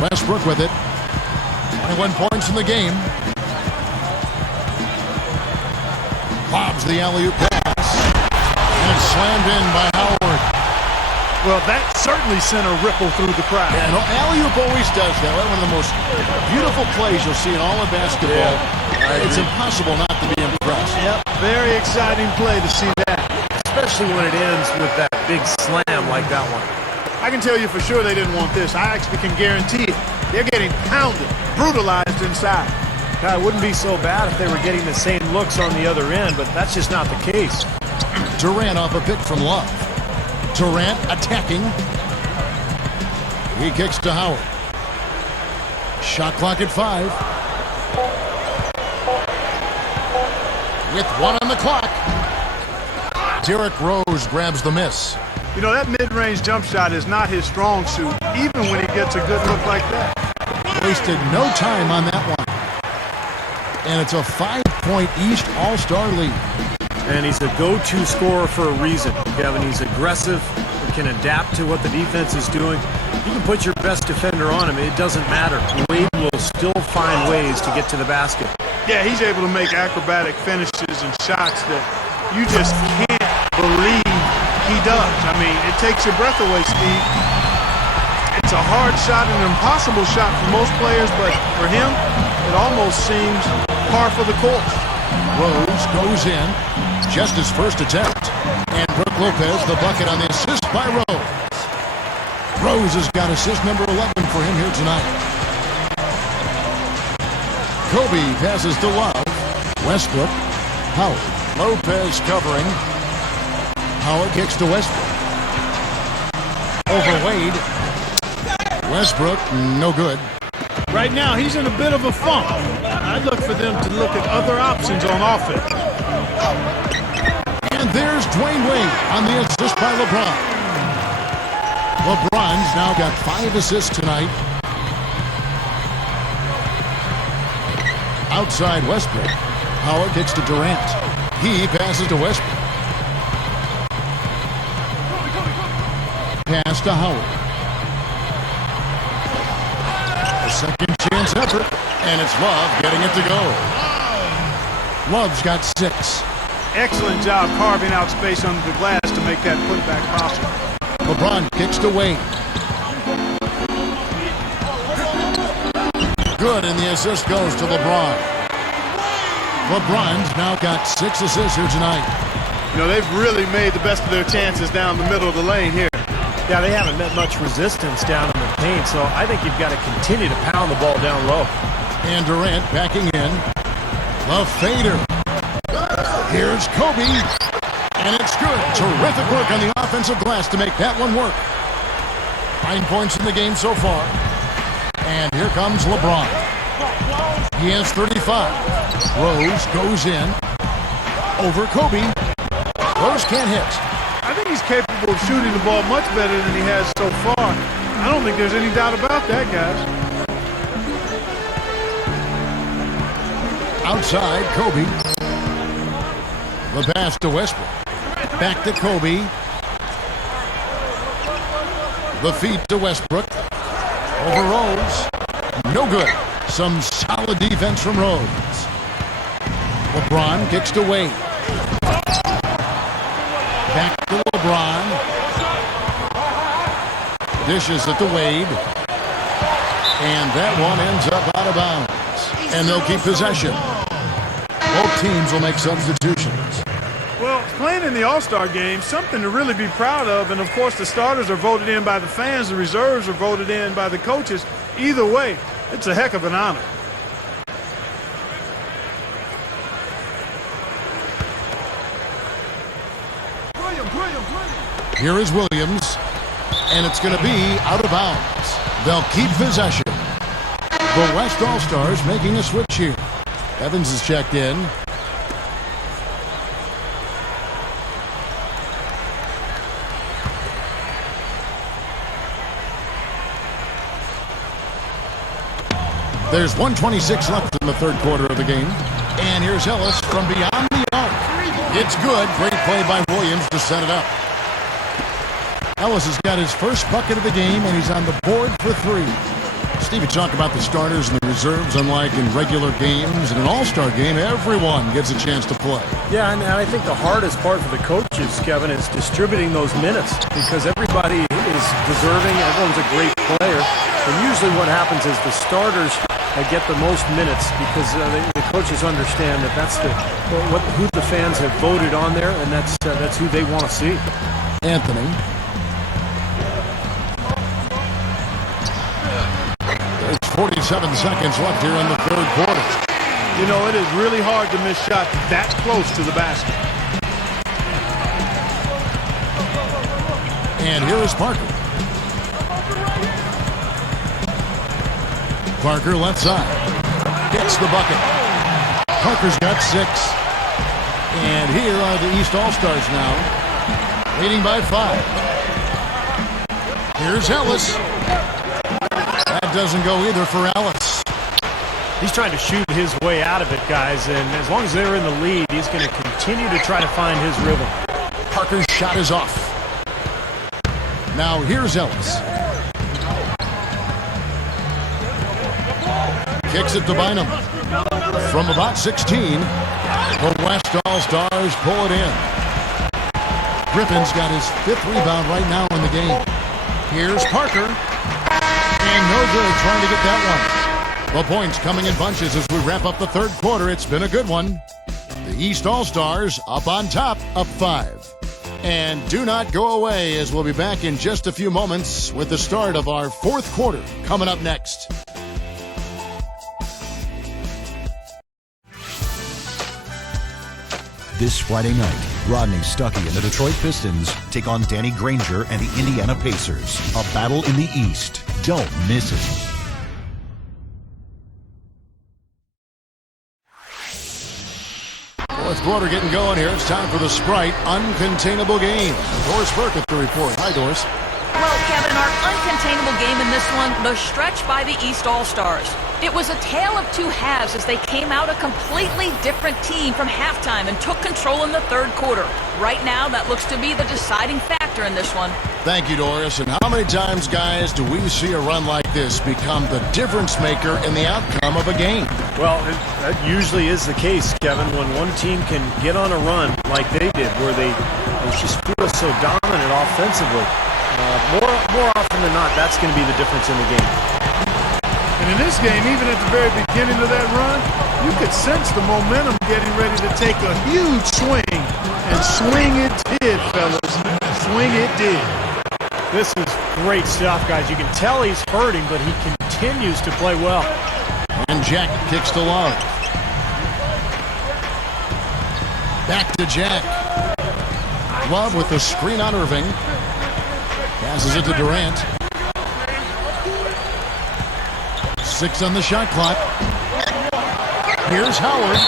Westbrook with it. 21 points in the game. Lobs the alley-oop pass. And it's slammed in by Howard. Well, that certainly sent a ripple through the crowd. Yeah, no, alley-oop always does that. One of the most beautiful plays you'll see in all of basketball. Yeah, it's impossible not to be impressed. Yep, very exciting play to see that. Especially when it ends with that big slam like that one. I can tell you for sure they didn't want this. I actually can guarantee it. They're getting pounded, brutalized inside. God, it wouldn't be so bad if they were getting the same looks on the other end, but that's just not the case. Durant off a pick from Love. Durant attacking. He kicks to Howard. Shot clock at 5. With 1 on the clock. Derrick Rose grabs the miss. You know, that mid-range jump shot is not his strong suit, even when he gets a good look like that. Wasted no time on that one. And it's a 5-point East All-Star lead. And he's a go-to scorer for a reason, Kevin. He's aggressive, can adapt to what the defense is doing. You can put your best defender on him. It doesn't matter. Wade will still find ways to get to the basket. Yeah, he's able to make acrobatic finishes and shots that you just can't believe he does. I mean, it takes your breath away, Steve. It's a hard shot, an impossible shot for most players, but for him, it almost seems par for the course. Rose goes in. Just his first attempt. And Brook Lopez, the bucket on the assist by Rose. Rose has got assist number 11 for him here tonight. Kobe passes to Love. Westbrook. Howard. Lopez covering. Howard kicks to Westbrook. Over Wade. Westbrook, no good. Right now, he's in a bit of a funk. I'd look for them to look at other options on offense. And there's Dwayne Wade on the assist by LeBron. LeBron's now got 5 assists tonight. Outside Westbrook. Howard kicks to Durant. He passes to Westbrook. Pass to Howard. A second chance effort. And it's Love getting it to go. Love's got 6. Excellent job carving out space under the glass to make that putback possible. LeBron kicks to Wade. Good, and the assist goes to LeBron. LeBron's now got 6 assists here tonight. You know, they've really made the best of their chances down the middle of the lane here. Yeah, they haven't met much resistance down in the paint, so I think you've got to continue to pound the ball down low. And Durant backing in. The fader. Here's Kobe. And it's good. Terrific work on the offensive glass to make that one work. 9 points in the game so far. And here comes LeBron. He has 35. Rose goes in. Over Kobe. Rose can't hit. I think he's capable of shooting the ball much better than he has so far. I don't think there's any doubt about that, guys. Outside, Kobe. The pass to Westbrook. Back to Kobe. The feed to Westbrook. Over Rose. No good. Some solid defense from Rose. LeBron kicks to Wade. Back to LeBron. Dishes it to Wade. And that one ends up out of bounds. And they'll keep possession. Both teams will make substitutions. Well, playing in the All-Star game, something to really be proud of. And, of course, the starters are voted in by the fans. The reserves are voted in by the coaches. Either way, it's a heck of an honor. Here is Williams. And it's going to be out of bounds. They'll keep possession. The West All-Stars making a switch here. Evans is checked in. There's 1:26 left in the third quarter of the game. And here's Ellis from beyond the arc. It's good. Great play by Williams to set it up. Ellis has got his first bucket of the game, and he's on the board for 3. Steve, you talk about the starters and the reserves, unlike in regular games. In an all-star game, everyone gets a chance to play. Yeah, and I think the hardest part for the coaches, Kevin, is distributing those minutes because everybody is deserving. Everyone's a great player. And usually what happens is the starters get the most minutes because the coaches understand that that's who the fans have voted on there, and that's who they want to see. Anthony. There's 47 seconds left here in the third quarter. You know, it is really hard to miss shots that close to the basket. And here is Parker. Parker left side. Gets the bucket. Parker's got 6. And here are the East All-Stars now. Leading by 5. Here's Ellis. That doesn't go either for Ellis. He's trying to shoot his way out of it, guys, and as long as they're in the lead, he's going to continue to try to find his rhythm. Parker's shot is off. Now here's Ellis. Kicks it to Bynum. From about 16, the West All-Stars pull it in. Griffin's got his 5th rebound right now in the game. Here's Parker. And no good trying to get that one. The points coming in bunches as we wrap up the third quarter. It's been a good one. The East All-Stars up on top, up 5. And do not go away as we'll be back in just a few moments with the start of our fourth quarter coming up next. This Friday night, Rodney Stuckey and the Detroit Pistons take on Danny Granger and the Indiana Pacers. A battle in the East. Don't miss it. Fourth quarter getting going here. It's time for the Sprite Uncontainable Game. Doris Burke at the report. Hi, Doris. Well, Kevin, our uncontainable entertainable game in this one, the stretch by the East All-Stars. It was a tale of two halves as they came out a completely different team from halftime and took control in the third quarter. Right now, that looks to be the deciding factor in this one. Thank you, Doris. And how many times, guys, do we see a run like this become the difference maker in the outcome of a game? Well, that usually is the case, Kevin, when one team can get on a run like they did, where they just feel so dominant offensively. More often than not, that's going to be the difference in the game. And in this game, even at the very beginning of that run, you could sense the momentum getting ready to take a huge swing. And swing it did, fellas. Swing it did. This is great stuff, guys. You can tell he's hurting, but he continues to play well. And Jack kicks to Love. Back to Jack. Love with the screen on Irving. Passes it to Durant. 6 on the shot clock. Here's Howard.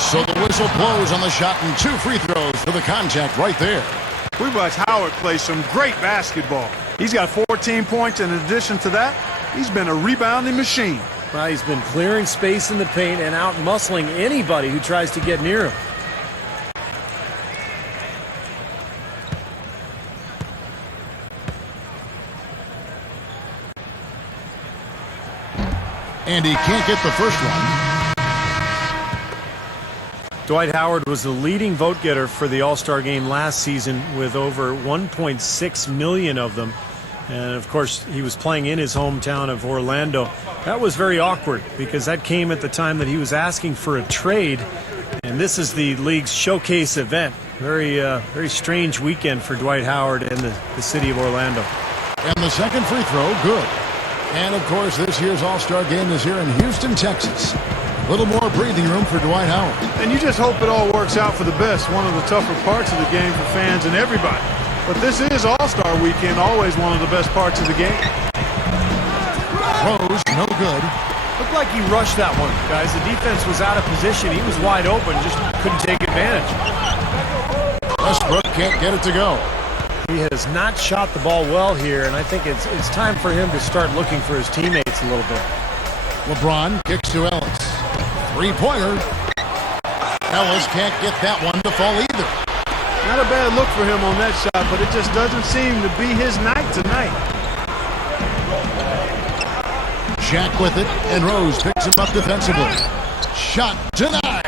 So the whistle blows on the shot and 2 free throws for the contact right there. We watched Howard play some great basketball. He's got 14 points, and in addition to that, he's been a rebounding machine. Well, he's been clearing space in the paint and out-muscling anybody who tries to get near him. And he can't get the first one. Dwight Howard was the leading vote getter for the All-Star game last season with over 1.6 million of them. And, of course, he was playing in his hometown of Orlando. That was very awkward because that came at the time that he was asking for a trade. And this is the league's showcase event. Very strange weekend for Dwight Howard and the city of Orlando. And the second free throw, good. And, of course, this year's All-Star game is here in Houston, Texas. A little more breathing room for Dwight Howard. And you just hope it all works out for the best. One of the tougher parts of the game for fans and everybody. But this is All-Star weekend, always one of the best parts of the game. Rose, no good. Looked like he rushed that one, guys. The defense was out of position. He was wide open, just couldn't take advantage. Westbrook can't get it to go. He has not shot the ball well here, and I think it's time for him to start looking for his teammates a little bit. LeBron kicks to Ellis. Three-pointer. Ellis can't get that one to fall either. Not a bad look for him on that shot, but it just doesn't seem to be his night tonight. Shaq with it, and Rose picks him up defensively. Shot denied.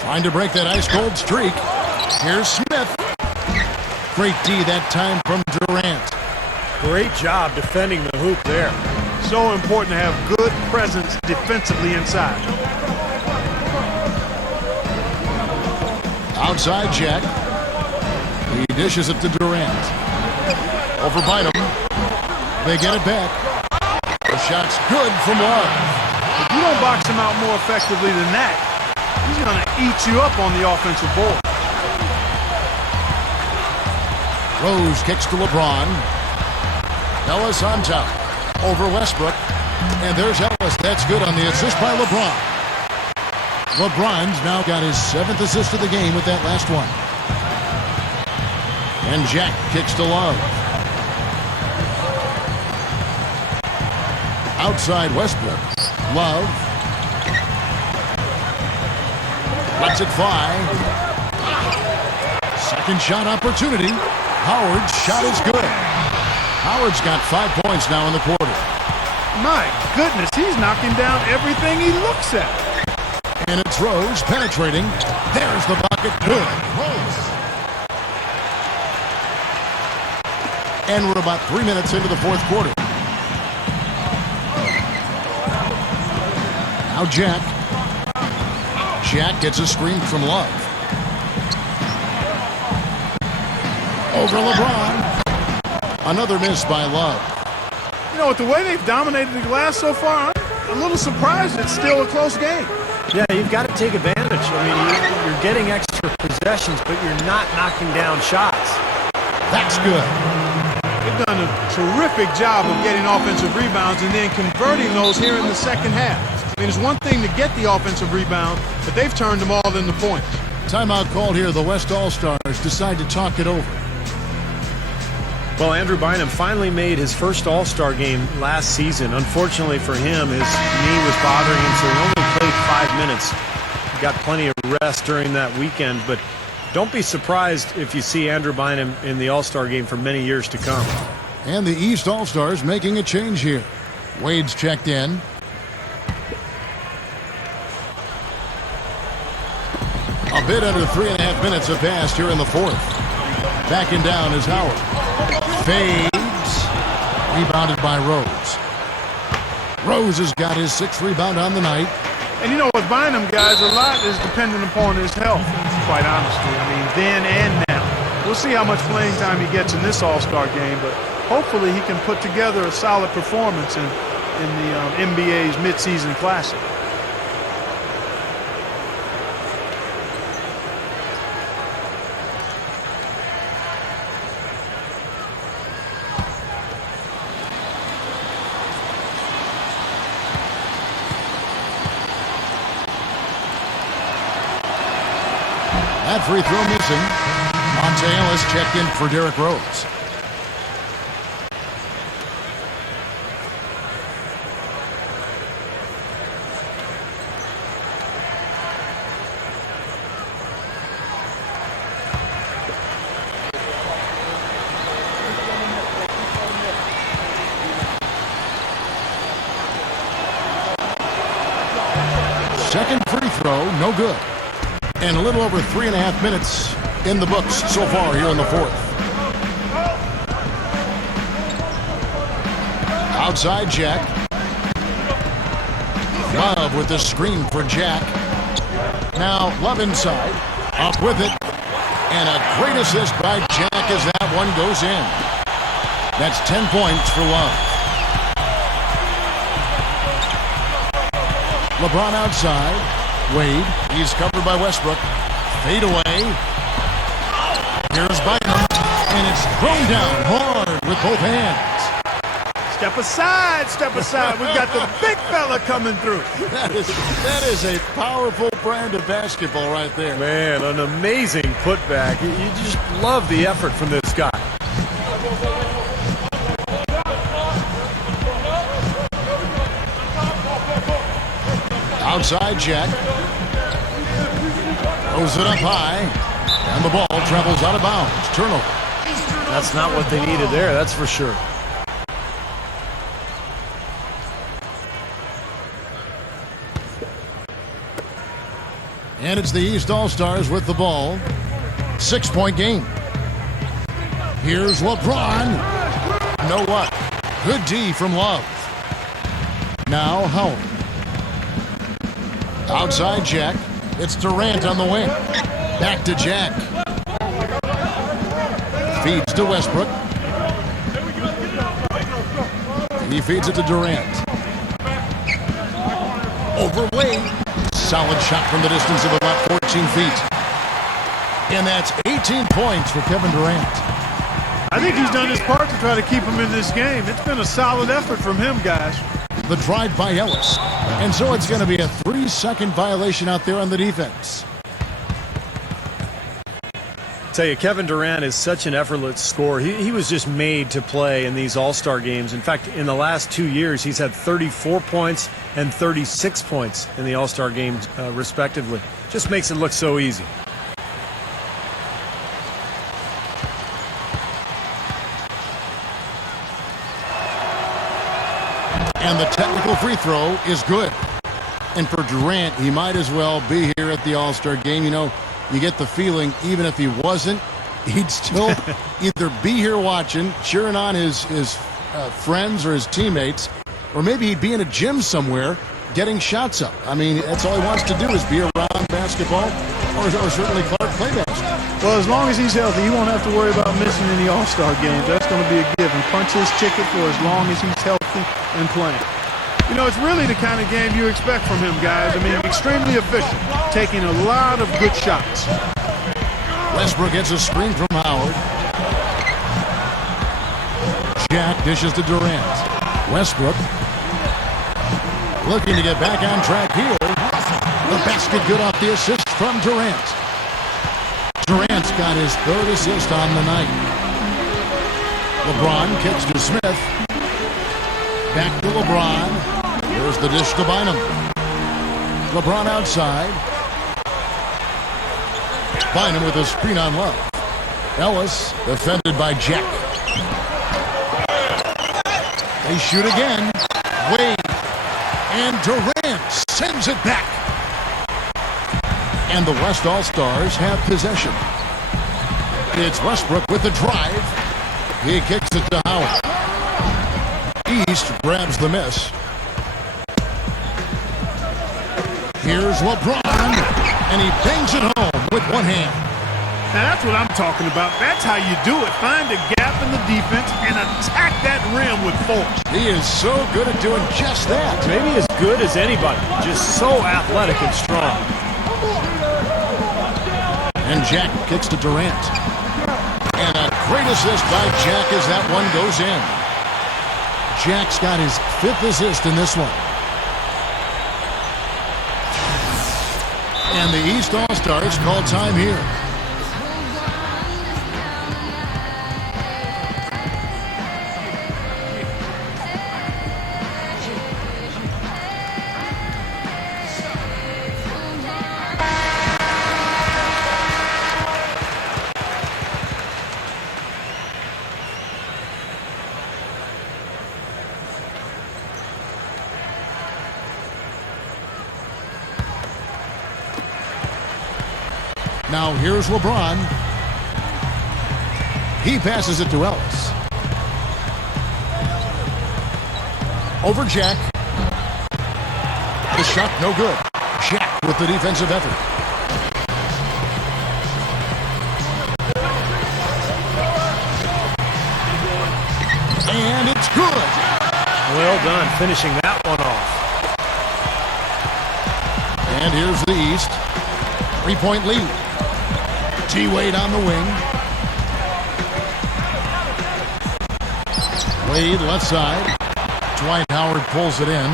Trying to break that ice-cold streak. Here's Smith. Great D that time from Durant. Great job defending the hoop there. So important to have good presence defensively inside. Outside Jack. He dishes it to Durant. Over Bynum. They get it back. The shot's good from Love. If you don't box him out more effectively than that, he's going to eat you up on the offensive board. Rose kicks to LeBron. Ellis on top. Over Westbrook. And there's Ellis. That's good on the assist by LeBron. LeBron's now got his 7th assist of the game with that last one. And Jack kicks to Love. Outside Westbrook. Love. Lets it fly. Second shot opportunity. Howard's shot is good. Howard's got 5 points now in the quarter. My goodness, he's knocking down everything he looks at. And it's Rose penetrating. There's the bucket. Good. Rose. And we're about 3 minutes into the fourth quarter. Now Jack. Jack gets a screen from Love. Over LeBron. Another miss by Love. You know, with the way they've dominated the glass so far, I'm a little surprised it's still a close game. Yeah, you've got to take advantage. I mean, you're getting extra possessions, but you're not knocking down shots. That's good. They've done a terrific job of getting offensive rebounds and then converting those here in the second half. I mean, it's one thing to get the offensive rebound, but they've turned them all into points. Timeout called here. The West All-Stars decide to talk it over. Well, Andrew Bynum finally made his first All-Star game last season. Unfortunately for him, his knee was bothering him, so he only played 5 minutes. He got plenty of rest during that weekend, but don't be surprised if you see Andrew Bynum in the All-Star game for many years to come. And the East All-Stars making a change here. Wade's checked in. A bit under 3.5 minutes have passed here in the fourth. Backing down is Howard. Fades. Rebounded by Rose. Rose has got his 6th rebound on the night. And you know, with Bynum, guys, a lot is dependent upon his health, quite honestly. I mean, then and now. We'll see how much playing time he gets in this All-Star game, but hopefully he can put together a solid performance in the NBA's midseason classic. That free throw missing. Monte Ellis checked in for Derrick Rose. Second free throw, no good. And a little over 3.5 minutes in the books so far here in the fourth. Outside Jack. Love with the screen for Jack. Now Love inside. Up with it. And a great assist by Jack as that one goes in. That's 10 points for Love. LeBron outside. Wade, he's covered by Westbrook. Fade away. Here's Bynum, and it's thrown down hard with both hands. Step aside. We've got the big fella coming through. That is a powerful brand of basketball right there. Man, an amazing putback. You just love the effort from this guy. Outside Jack. Throws it up high. And the ball travels out of bounds. Turnover. That's not what they needed there, that's for sure. And it's the East All-Stars with the ball. 6-point game. Here's LeBron. You know what? Good D from Love. Now Howard. Outside Jack. It's Durant on the wing. Back to Jack. Feeds to Westbrook. He feeds it to Durant. Over Wade. Solid shot from the distance of about 14 feet. And that's 18 points for Kevin Durant. I think he's done his part to try to keep him in this game. It's been a solid effort from him, guys. The drive by Ellis. And so it's going to be a 3-second violation out there on the defense. Tell you, Kevin Durant is such an effortless scorer. He was just made to play in these All-Star games. In fact, in the last 2 years, he's had 34 points and 36 points in the All-Star games, respectively. Just makes it look so easy. And the technical free throw is good. And for Durant, he might as well be here at the All-Star game. You know, you get the feeling even if he wasn't, he'd still either be here watching, cheering on his friends or his teammates, or maybe he'd be in a gym somewhere getting shots up. I mean, that's all he wants to do is be around basketball, or certainly Clark play basketball. Well, as long as he's healthy, he won't have to worry about missing any All-Star games. That's going to be a given. Punch his ticket for as long as he's healthy and playing. You know, it's really the kind of game you expect from him, guys. I mean, extremely efficient, taking a lot of good shots. Westbrook gets a screen from Howard. Jack dishes to Durant. Westbrook looking to get back on track here. The basket good off the assist from Durant. Durant's got his third assist on the night. LeBron kicks to Smith. Back to LeBron. There's the dish to Bynum. LeBron outside. Bynum with a screen on Love. Ellis defended by Jack. They shoot again. Wade. And Durant sends it back. And the West All-Stars have possession. It's Westbrook with the drive. He kicks it to Howard. East grabs the miss. Here's LeBron, and he bangs it home with one hand. Now that's what I'm talking about. That's how you do it. Find a gap in the defense and attack that rim with force. He is so good at doing just that. Maybe as good as anybody. Just so athletic and strong. And Jack kicks to Durant. And a great assist by Jack as that one goes in. Jack's got his 5th assist in this one. And the East All-Stars call time here. Now here's LeBron. He passes it to Ellis. Over Jack. The shot no good. Jack with the defensive effort. And it's good. Well done, finishing that one off. And here's the East. 3-point lead. T-Wade on the wing. Wade left side. Dwight Howard pulls it in.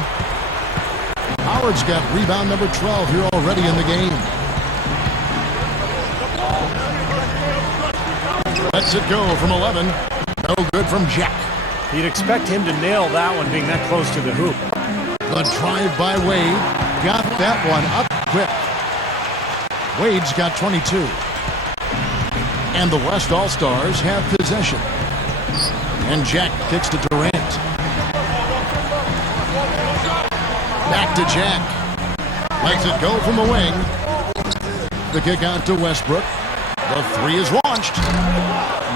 Howard's got rebound number 12 here already in the game. Lets it go from 11. No good from Jack. You'd expect him to nail that one being that close to the hoop. The drive by Wade. Got that one up quick. Wade's got 22. And the West All-Stars have possession. And Jack kicks to Durant. Back to Jack. Lets it go from the wing. The kick out to Westbrook. The three is launched.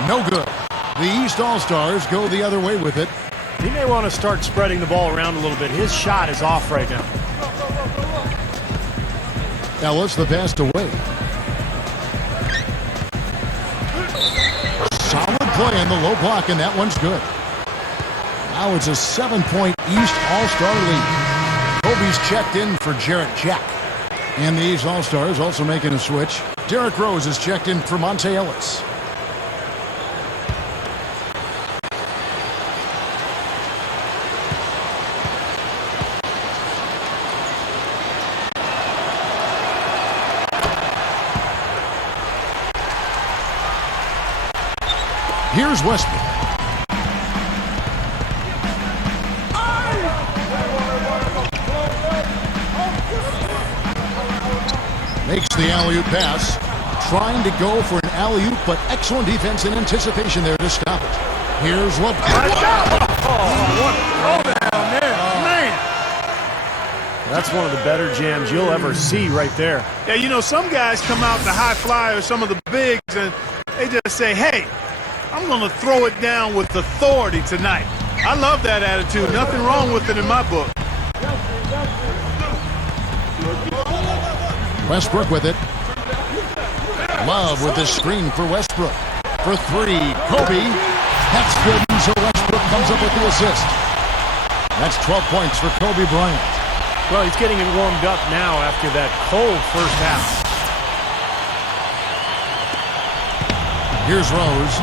No good. The East All-Stars go the other way with it. He may want to start spreading the ball around a little bit. His shot is off right now. Ellis the pass to Wade. Solid play in the low block, and that one's good. Now it's a 7-point East All-Star lead. Kobe's checked in for Jarrett Jack. And the East All-Stars also making a switch. Derrick Rose is checked in for Monte Ellis. Here's Westbrook. Makes the alley-oop pass. Trying to go for an alley-oop, but excellent defense and anticipation there to stop it. Here's LeBron. What a down there, man. That's one of the better jams you'll ever see right there. Yeah, you know, some guys come out the high flyer, some of the bigs, and they just say, hey, I'm going to throw it down with authority tonight. I love that attitude. Nothing wrong with it in my book. Westbrook with it. Love with the screen for Westbrook. For three, Kobe. That's good, and so Westbrook comes up with the assist. That's 12 points for Kobe Bryant. Well, he's getting it warmed up now after that cold first half. Here's Rose.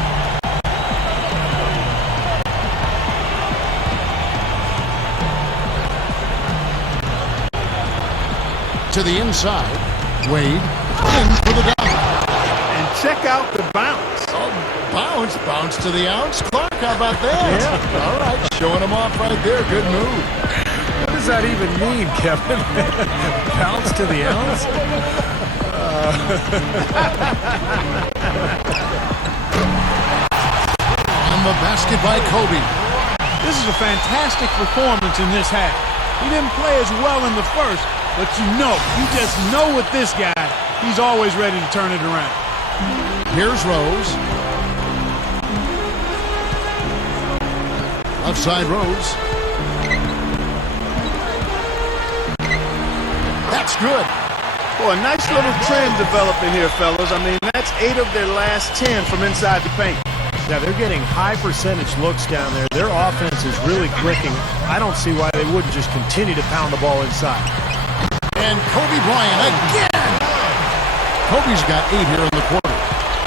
To the inside. Wade in for the dunk. And check out the bounce. Oh, bounce. bounce. Bounce to the ounce. Clark, how about that? Yeah. All right, showing him off right there. Good move. What does that even mean, Kevin? Bounce to the ounce? On the basket by Kobe. This is a fantastic performance in this half. He didn't play as well in the first, but you just know with this guy, he's always ready to turn it around. Here's Rose. Outside Rose. That's good. Boy, a nice little trend developing here, fellas. I mean, that's 8 of their last 10 from inside the paint. Yeah, they're getting high percentage looks down there. Their offense is really clicking. I don't see why they wouldn't just continue to pound the ball inside. And Kobe Bryant again. Kobe's got 8 here in the quarter.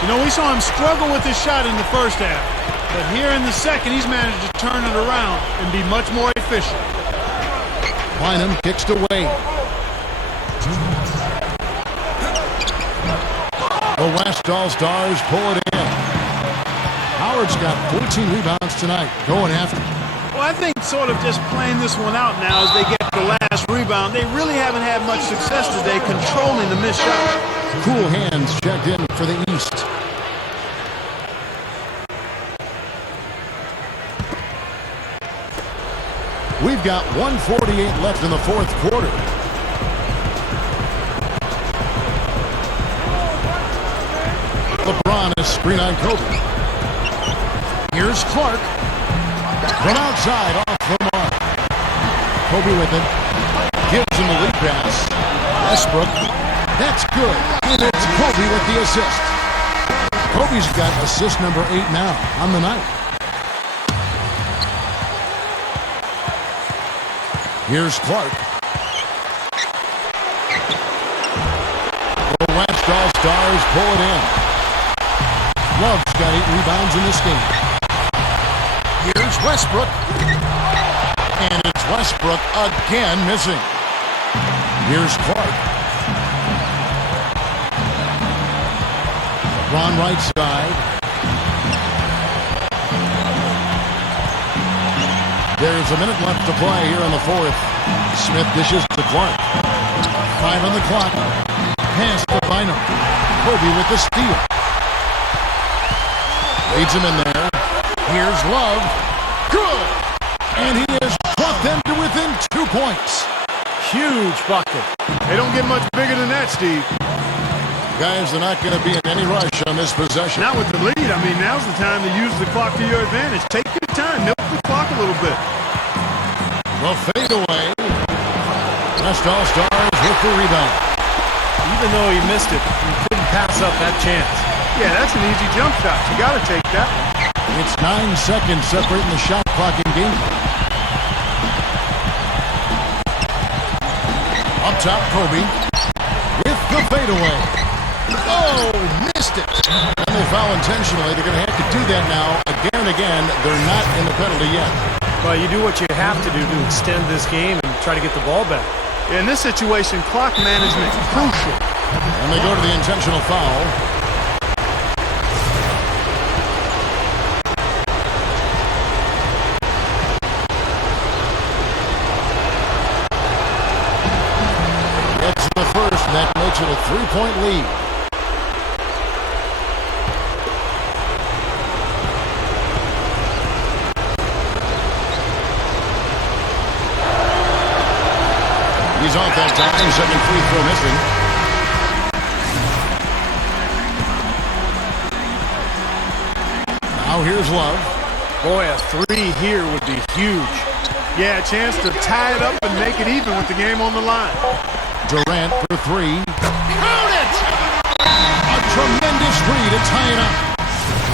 You know, we saw him struggle with his shot in the first half. But here in the second, he's managed to turn it around and be much more efficient. Bynum kicks away. The West All-Stars pull it in. Howard's got 14 rebounds tonight, going after. Well, I think sort of just playing this one out now as they get the last rebound. They really haven't had much success today controlling the missed shot. Cool hands checked in for the East. We've got 1:48 left in the fourth quarter. LeBron is screen on Kobe. Here's Clark. From outside, off the mark. Kobe with it. Gives him the lead pass. Westbrook. That's good. And it's Kobe with the assist. Kobe's got assist number 8 now on the night. Here's Clark. The West All-Stars pull it in. Love's got 8 rebounds in this game. Here's Westbrook. And it's Westbrook again missing. Here's Clark. LeBron right side. There's a minute left to play here in the fourth. Smith dishes to Clark. 5 on the clock. Pass to Bynum. Kobe with the steal. Leads him in there. Here's Love. Good! And he has brought them to within 2 points. Huge bucket. They don't get much bigger than that, Steve. Guys, they're not going to be in any rush on this possession. Not with the lead. I mean, now's the time to use the clock to your advantage. Take your time. Milk the clock a little bit. The fadeaway. West All-Stars with the rebound. Even though he missed it, he couldn't pass up that chance. Yeah, that's an easy jump shot. You got to take that one. It's 9 seconds separating the shot clock in game. Up top, Kobe with the fadeaway. Oh, missed it. And they foul intentionally. They're going to have to do that now again and again. They're not in the penalty yet. Well, you do what you have to do to extend this game and try to get the ball back. In this situation, clock management is crucial. And they go to the intentional foul. It's the first, and that makes it a 3-point lead. He's off that time, second free throw missing. Now here's Love. Boy, a 3 here would be huge. Yeah, a chance to tie it up and make it even with the game on the line. Durant for 3. Count it! A tremendous 3 to tie it up.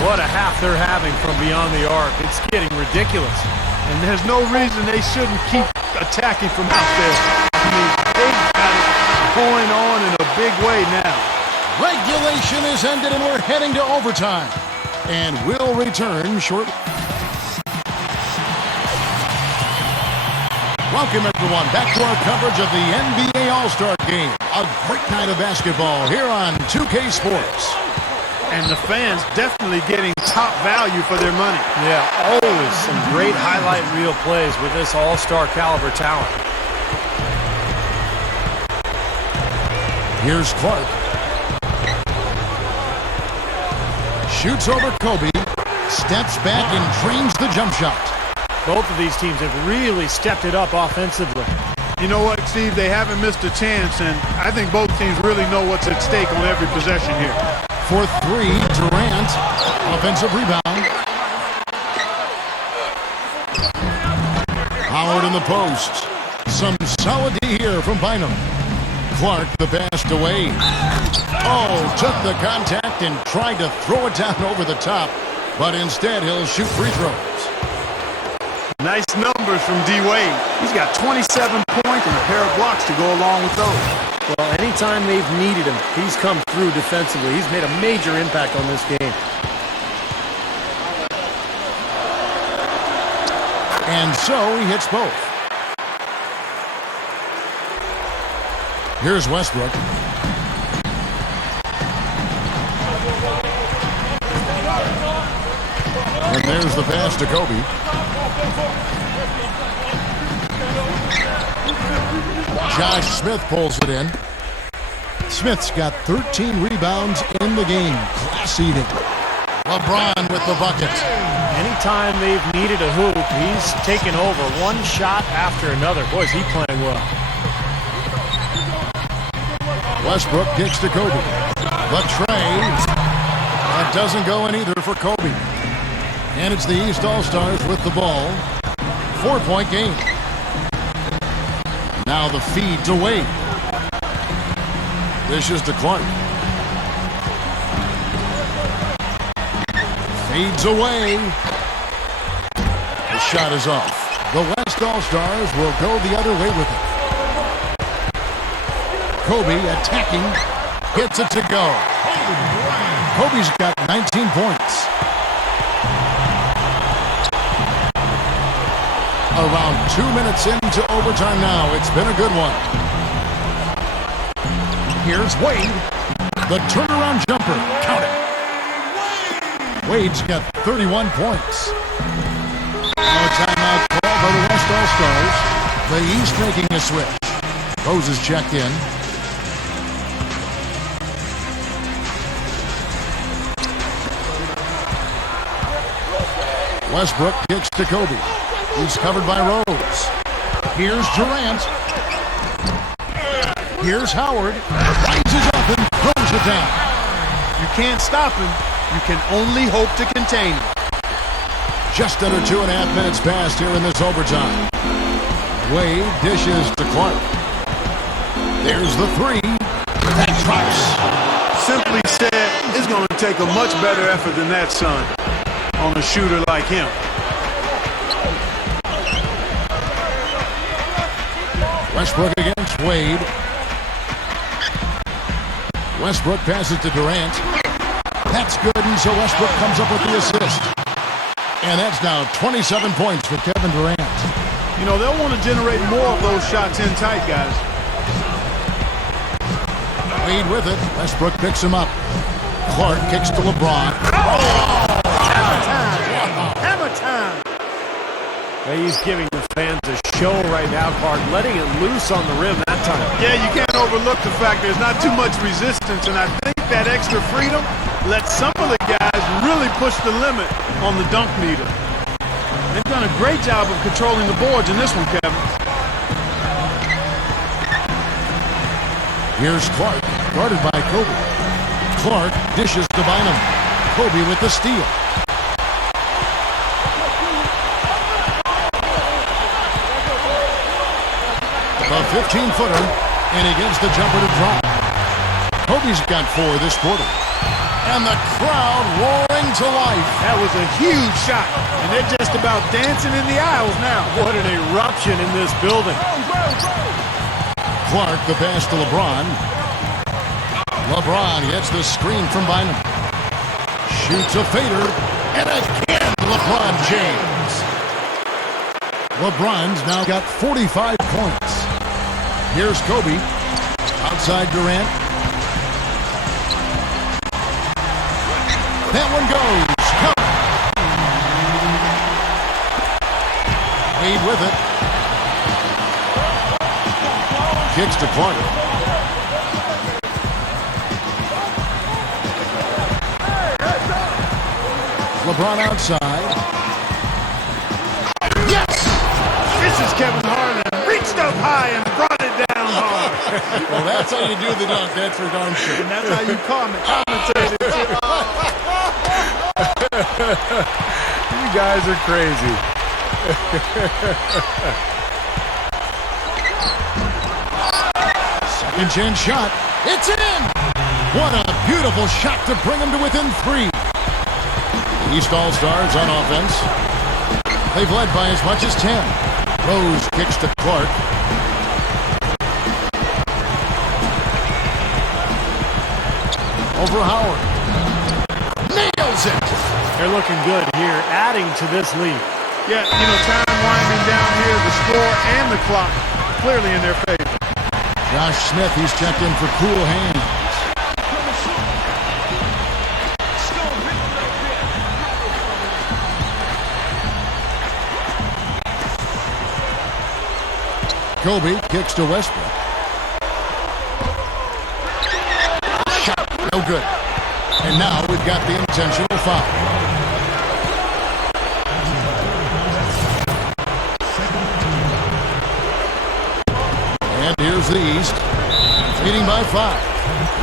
What a half they're having from beyond the arc. It's getting ridiculous. And there's no reason they shouldn't keep attacking from out there. I mean, they've got it going on in a big way now. Regulation is ended and we're heading to overtime. And we'll return shortly. Welcome, everyone, back to our coverage of the NBA All-Star Game. A great night of basketball here on 2K Sports. And the fans definitely getting top value for their money. Yeah, always some great highlight reel plays with this all-star caliber talent. Here's Clark. Shoots over Kobe. Steps back and drains the jump shot. Both of these teams have really stepped it up offensively. You know what, Steve? They haven't missed a chance, and I think both teams really know what's at stake on every possession here. For three, Durant. Offensive rebound. Howard in the post. Some solid D here from Bynum. Clark the pass to Wade. Oh, took the contact and tried to throw it down over the top, but instead he'll shoot free throws. Nice numbers from DWYANE. He's got 27 points and a pair of blocks to go along with those. Well, anytime they've needed him, he's come through defensively. He's made a major impact on this game. And so he hits both. Here's Westbrook. And there's the pass to Kobe. Josh Smith pulls it in. Smith's got 13 rebounds in the game. Class eating. LeBron with the bucket. Anytime they've needed a hoop, he's taken over one shot after another. Boy, is he playing well. Westbrook kicks to Kobe. But Trey, that doesn't go in either for Kobe. And it's the East All-Stars with the ball. 4-point game. Now the feed to Wade. Dishes to Clark. Fades away. The shot is off. The West All-Stars will go the other way with it. Kobe attacking. Gets it to go. Kobe's got 19 points. Around 2 minutes into overtime now. It's been a good one. Here's Wade. The turnaround jumper. Count it. Wade's got 31 points. No timeout call by the West All-Stars. The East making a switch. Rose is checked in. Westbrook kicks to Kobe. He's covered by Rose. Here's Durant. Here's Howard. Rises up and throws it down. You can't stop him. You can only hope to contain him. Just under 2.5 minutes passed here in this overtime. Wade dishes to Clark. There's the three. That drops. Simply said, it's going to take a much better effort than that, son, on a shooter like him. Westbrook against Wade. Westbrook passes to Durant. That's good, and so Westbrook comes up with the assist. And that's now 27 points for Kevin Durant. You know, they'll want to generate more of those shots in tight, guys. Wade with it. Westbrook picks him up. Clark kicks to LeBron. Hammer time! Hammer time! He's giving the fans a show right now, Clark, letting it loose on the rim that time. Yeah, you can't overlook the fact there's not too much resistance, and I think that extra freedom lets some of the guys really push the limit on the dunk meter. They've done a great job of controlling the boards in this one, Kevin. Here's Clark, guarded by Kobe. Clark dishes to Bynum. Kobe with the steal. A 15-footer, and he gets the jumper to drop. Kobe's got 4 this quarter. And the crowd roaring to life. That was a huge shot, and they're just about dancing in the aisles now. What an eruption in this building. Clark, the pass to LeBron. LeBron gets the screen from Bynum. Shoots a fader, and again, LeBron James. LeBron's now got 45 points. Here's Kobe. Outside Durant. That one goes. Wade with it. Kicks to Clark. LeBron outside. Yes! This is Kevin Harlan. Reached up high and brought it down hard. Well, that's how you do the dunk. That's for darn sure. And that's how you commentate it. You guys are crazy. Second chance shot. It's in! What a beautiful shot to bring them to within 3. The East All-Stars on offense. They've led by as much as 10. Rose kicks to Clark. Over Howard. Nails it! They're looking good here, adding to this lead. Yeah, you know, time winding down here, the score and the clock clearly in their favor. Josh Smith, he's checked in for cool hands. Kobe kicks to Westbrook. Shot, no good. And now we've got the intentional foul. And here's the East, leading by 5.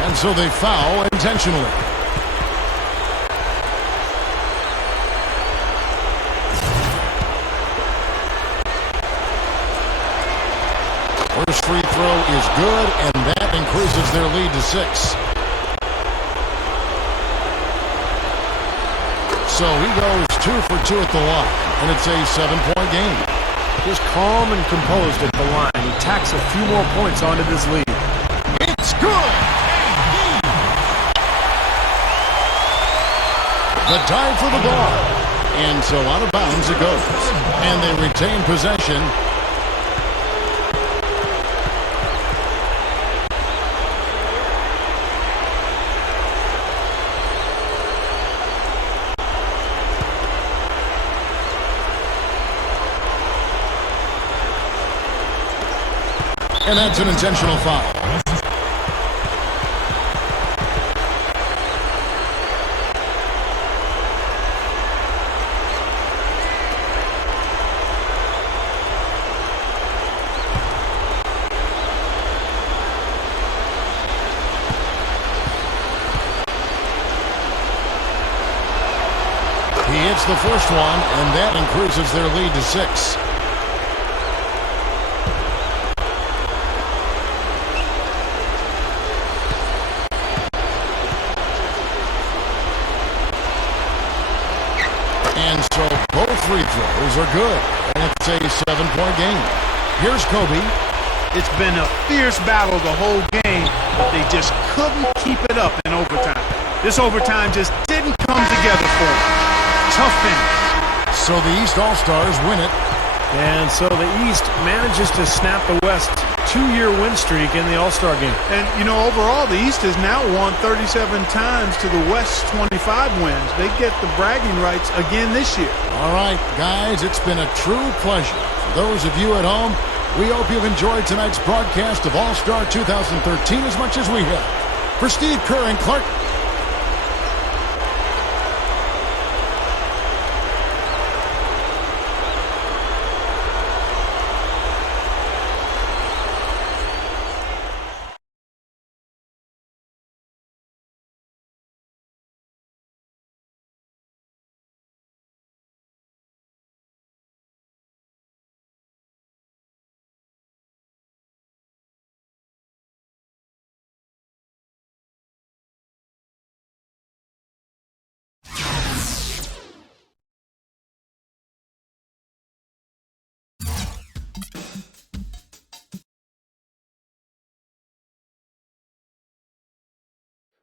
And so they foul intentionally. First free throw is good, and that increases their lead to 6. So he goes 2 for 2 at the line, and it's a 7-point game. Just calm and composed at the line. He tacks a few more points onto this lead. It's good! The dive for the ball. And so out of bounds it goes. And they retain possession. And that's an intentional foul. He hits the first one, and that increases their lead to 6. And so both free throws are good. And it's a 7-point game. Here's Kobe. It's been a fierce battle the whole game, but they just couldn't keep it up in overtime. This overtime just didn't come together for them. Tough finish. So the East All-Stars win it. And so the East manages to snap the West 2-year win streak in the All-Star game. And, you know, overall, the East has now won 37 times to the West's 25 wins. They get the bragging rights again this year. All right, guys, it's been a true pleasure. For those of you at home, we hope you've enjoyed tonight's broadcast of All-Star 2013 as much as we have. For Steve Kerr and Clark,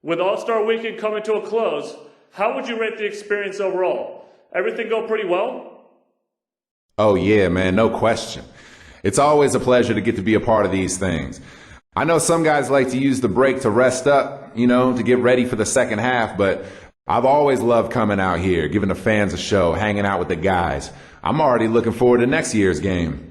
With All-Star Weekend coming to a close, how would you rate the experience overall? Everything go pretty well? Oh yeah, man, no question. It's always a pleasure to get to be a part of these things. I know some guys like to use the break to rest up, you know, to get ready for the second half, but I've always loved coming out here, giving the fans a show, hanging out with the guys. I'm already looking forward to next year's game.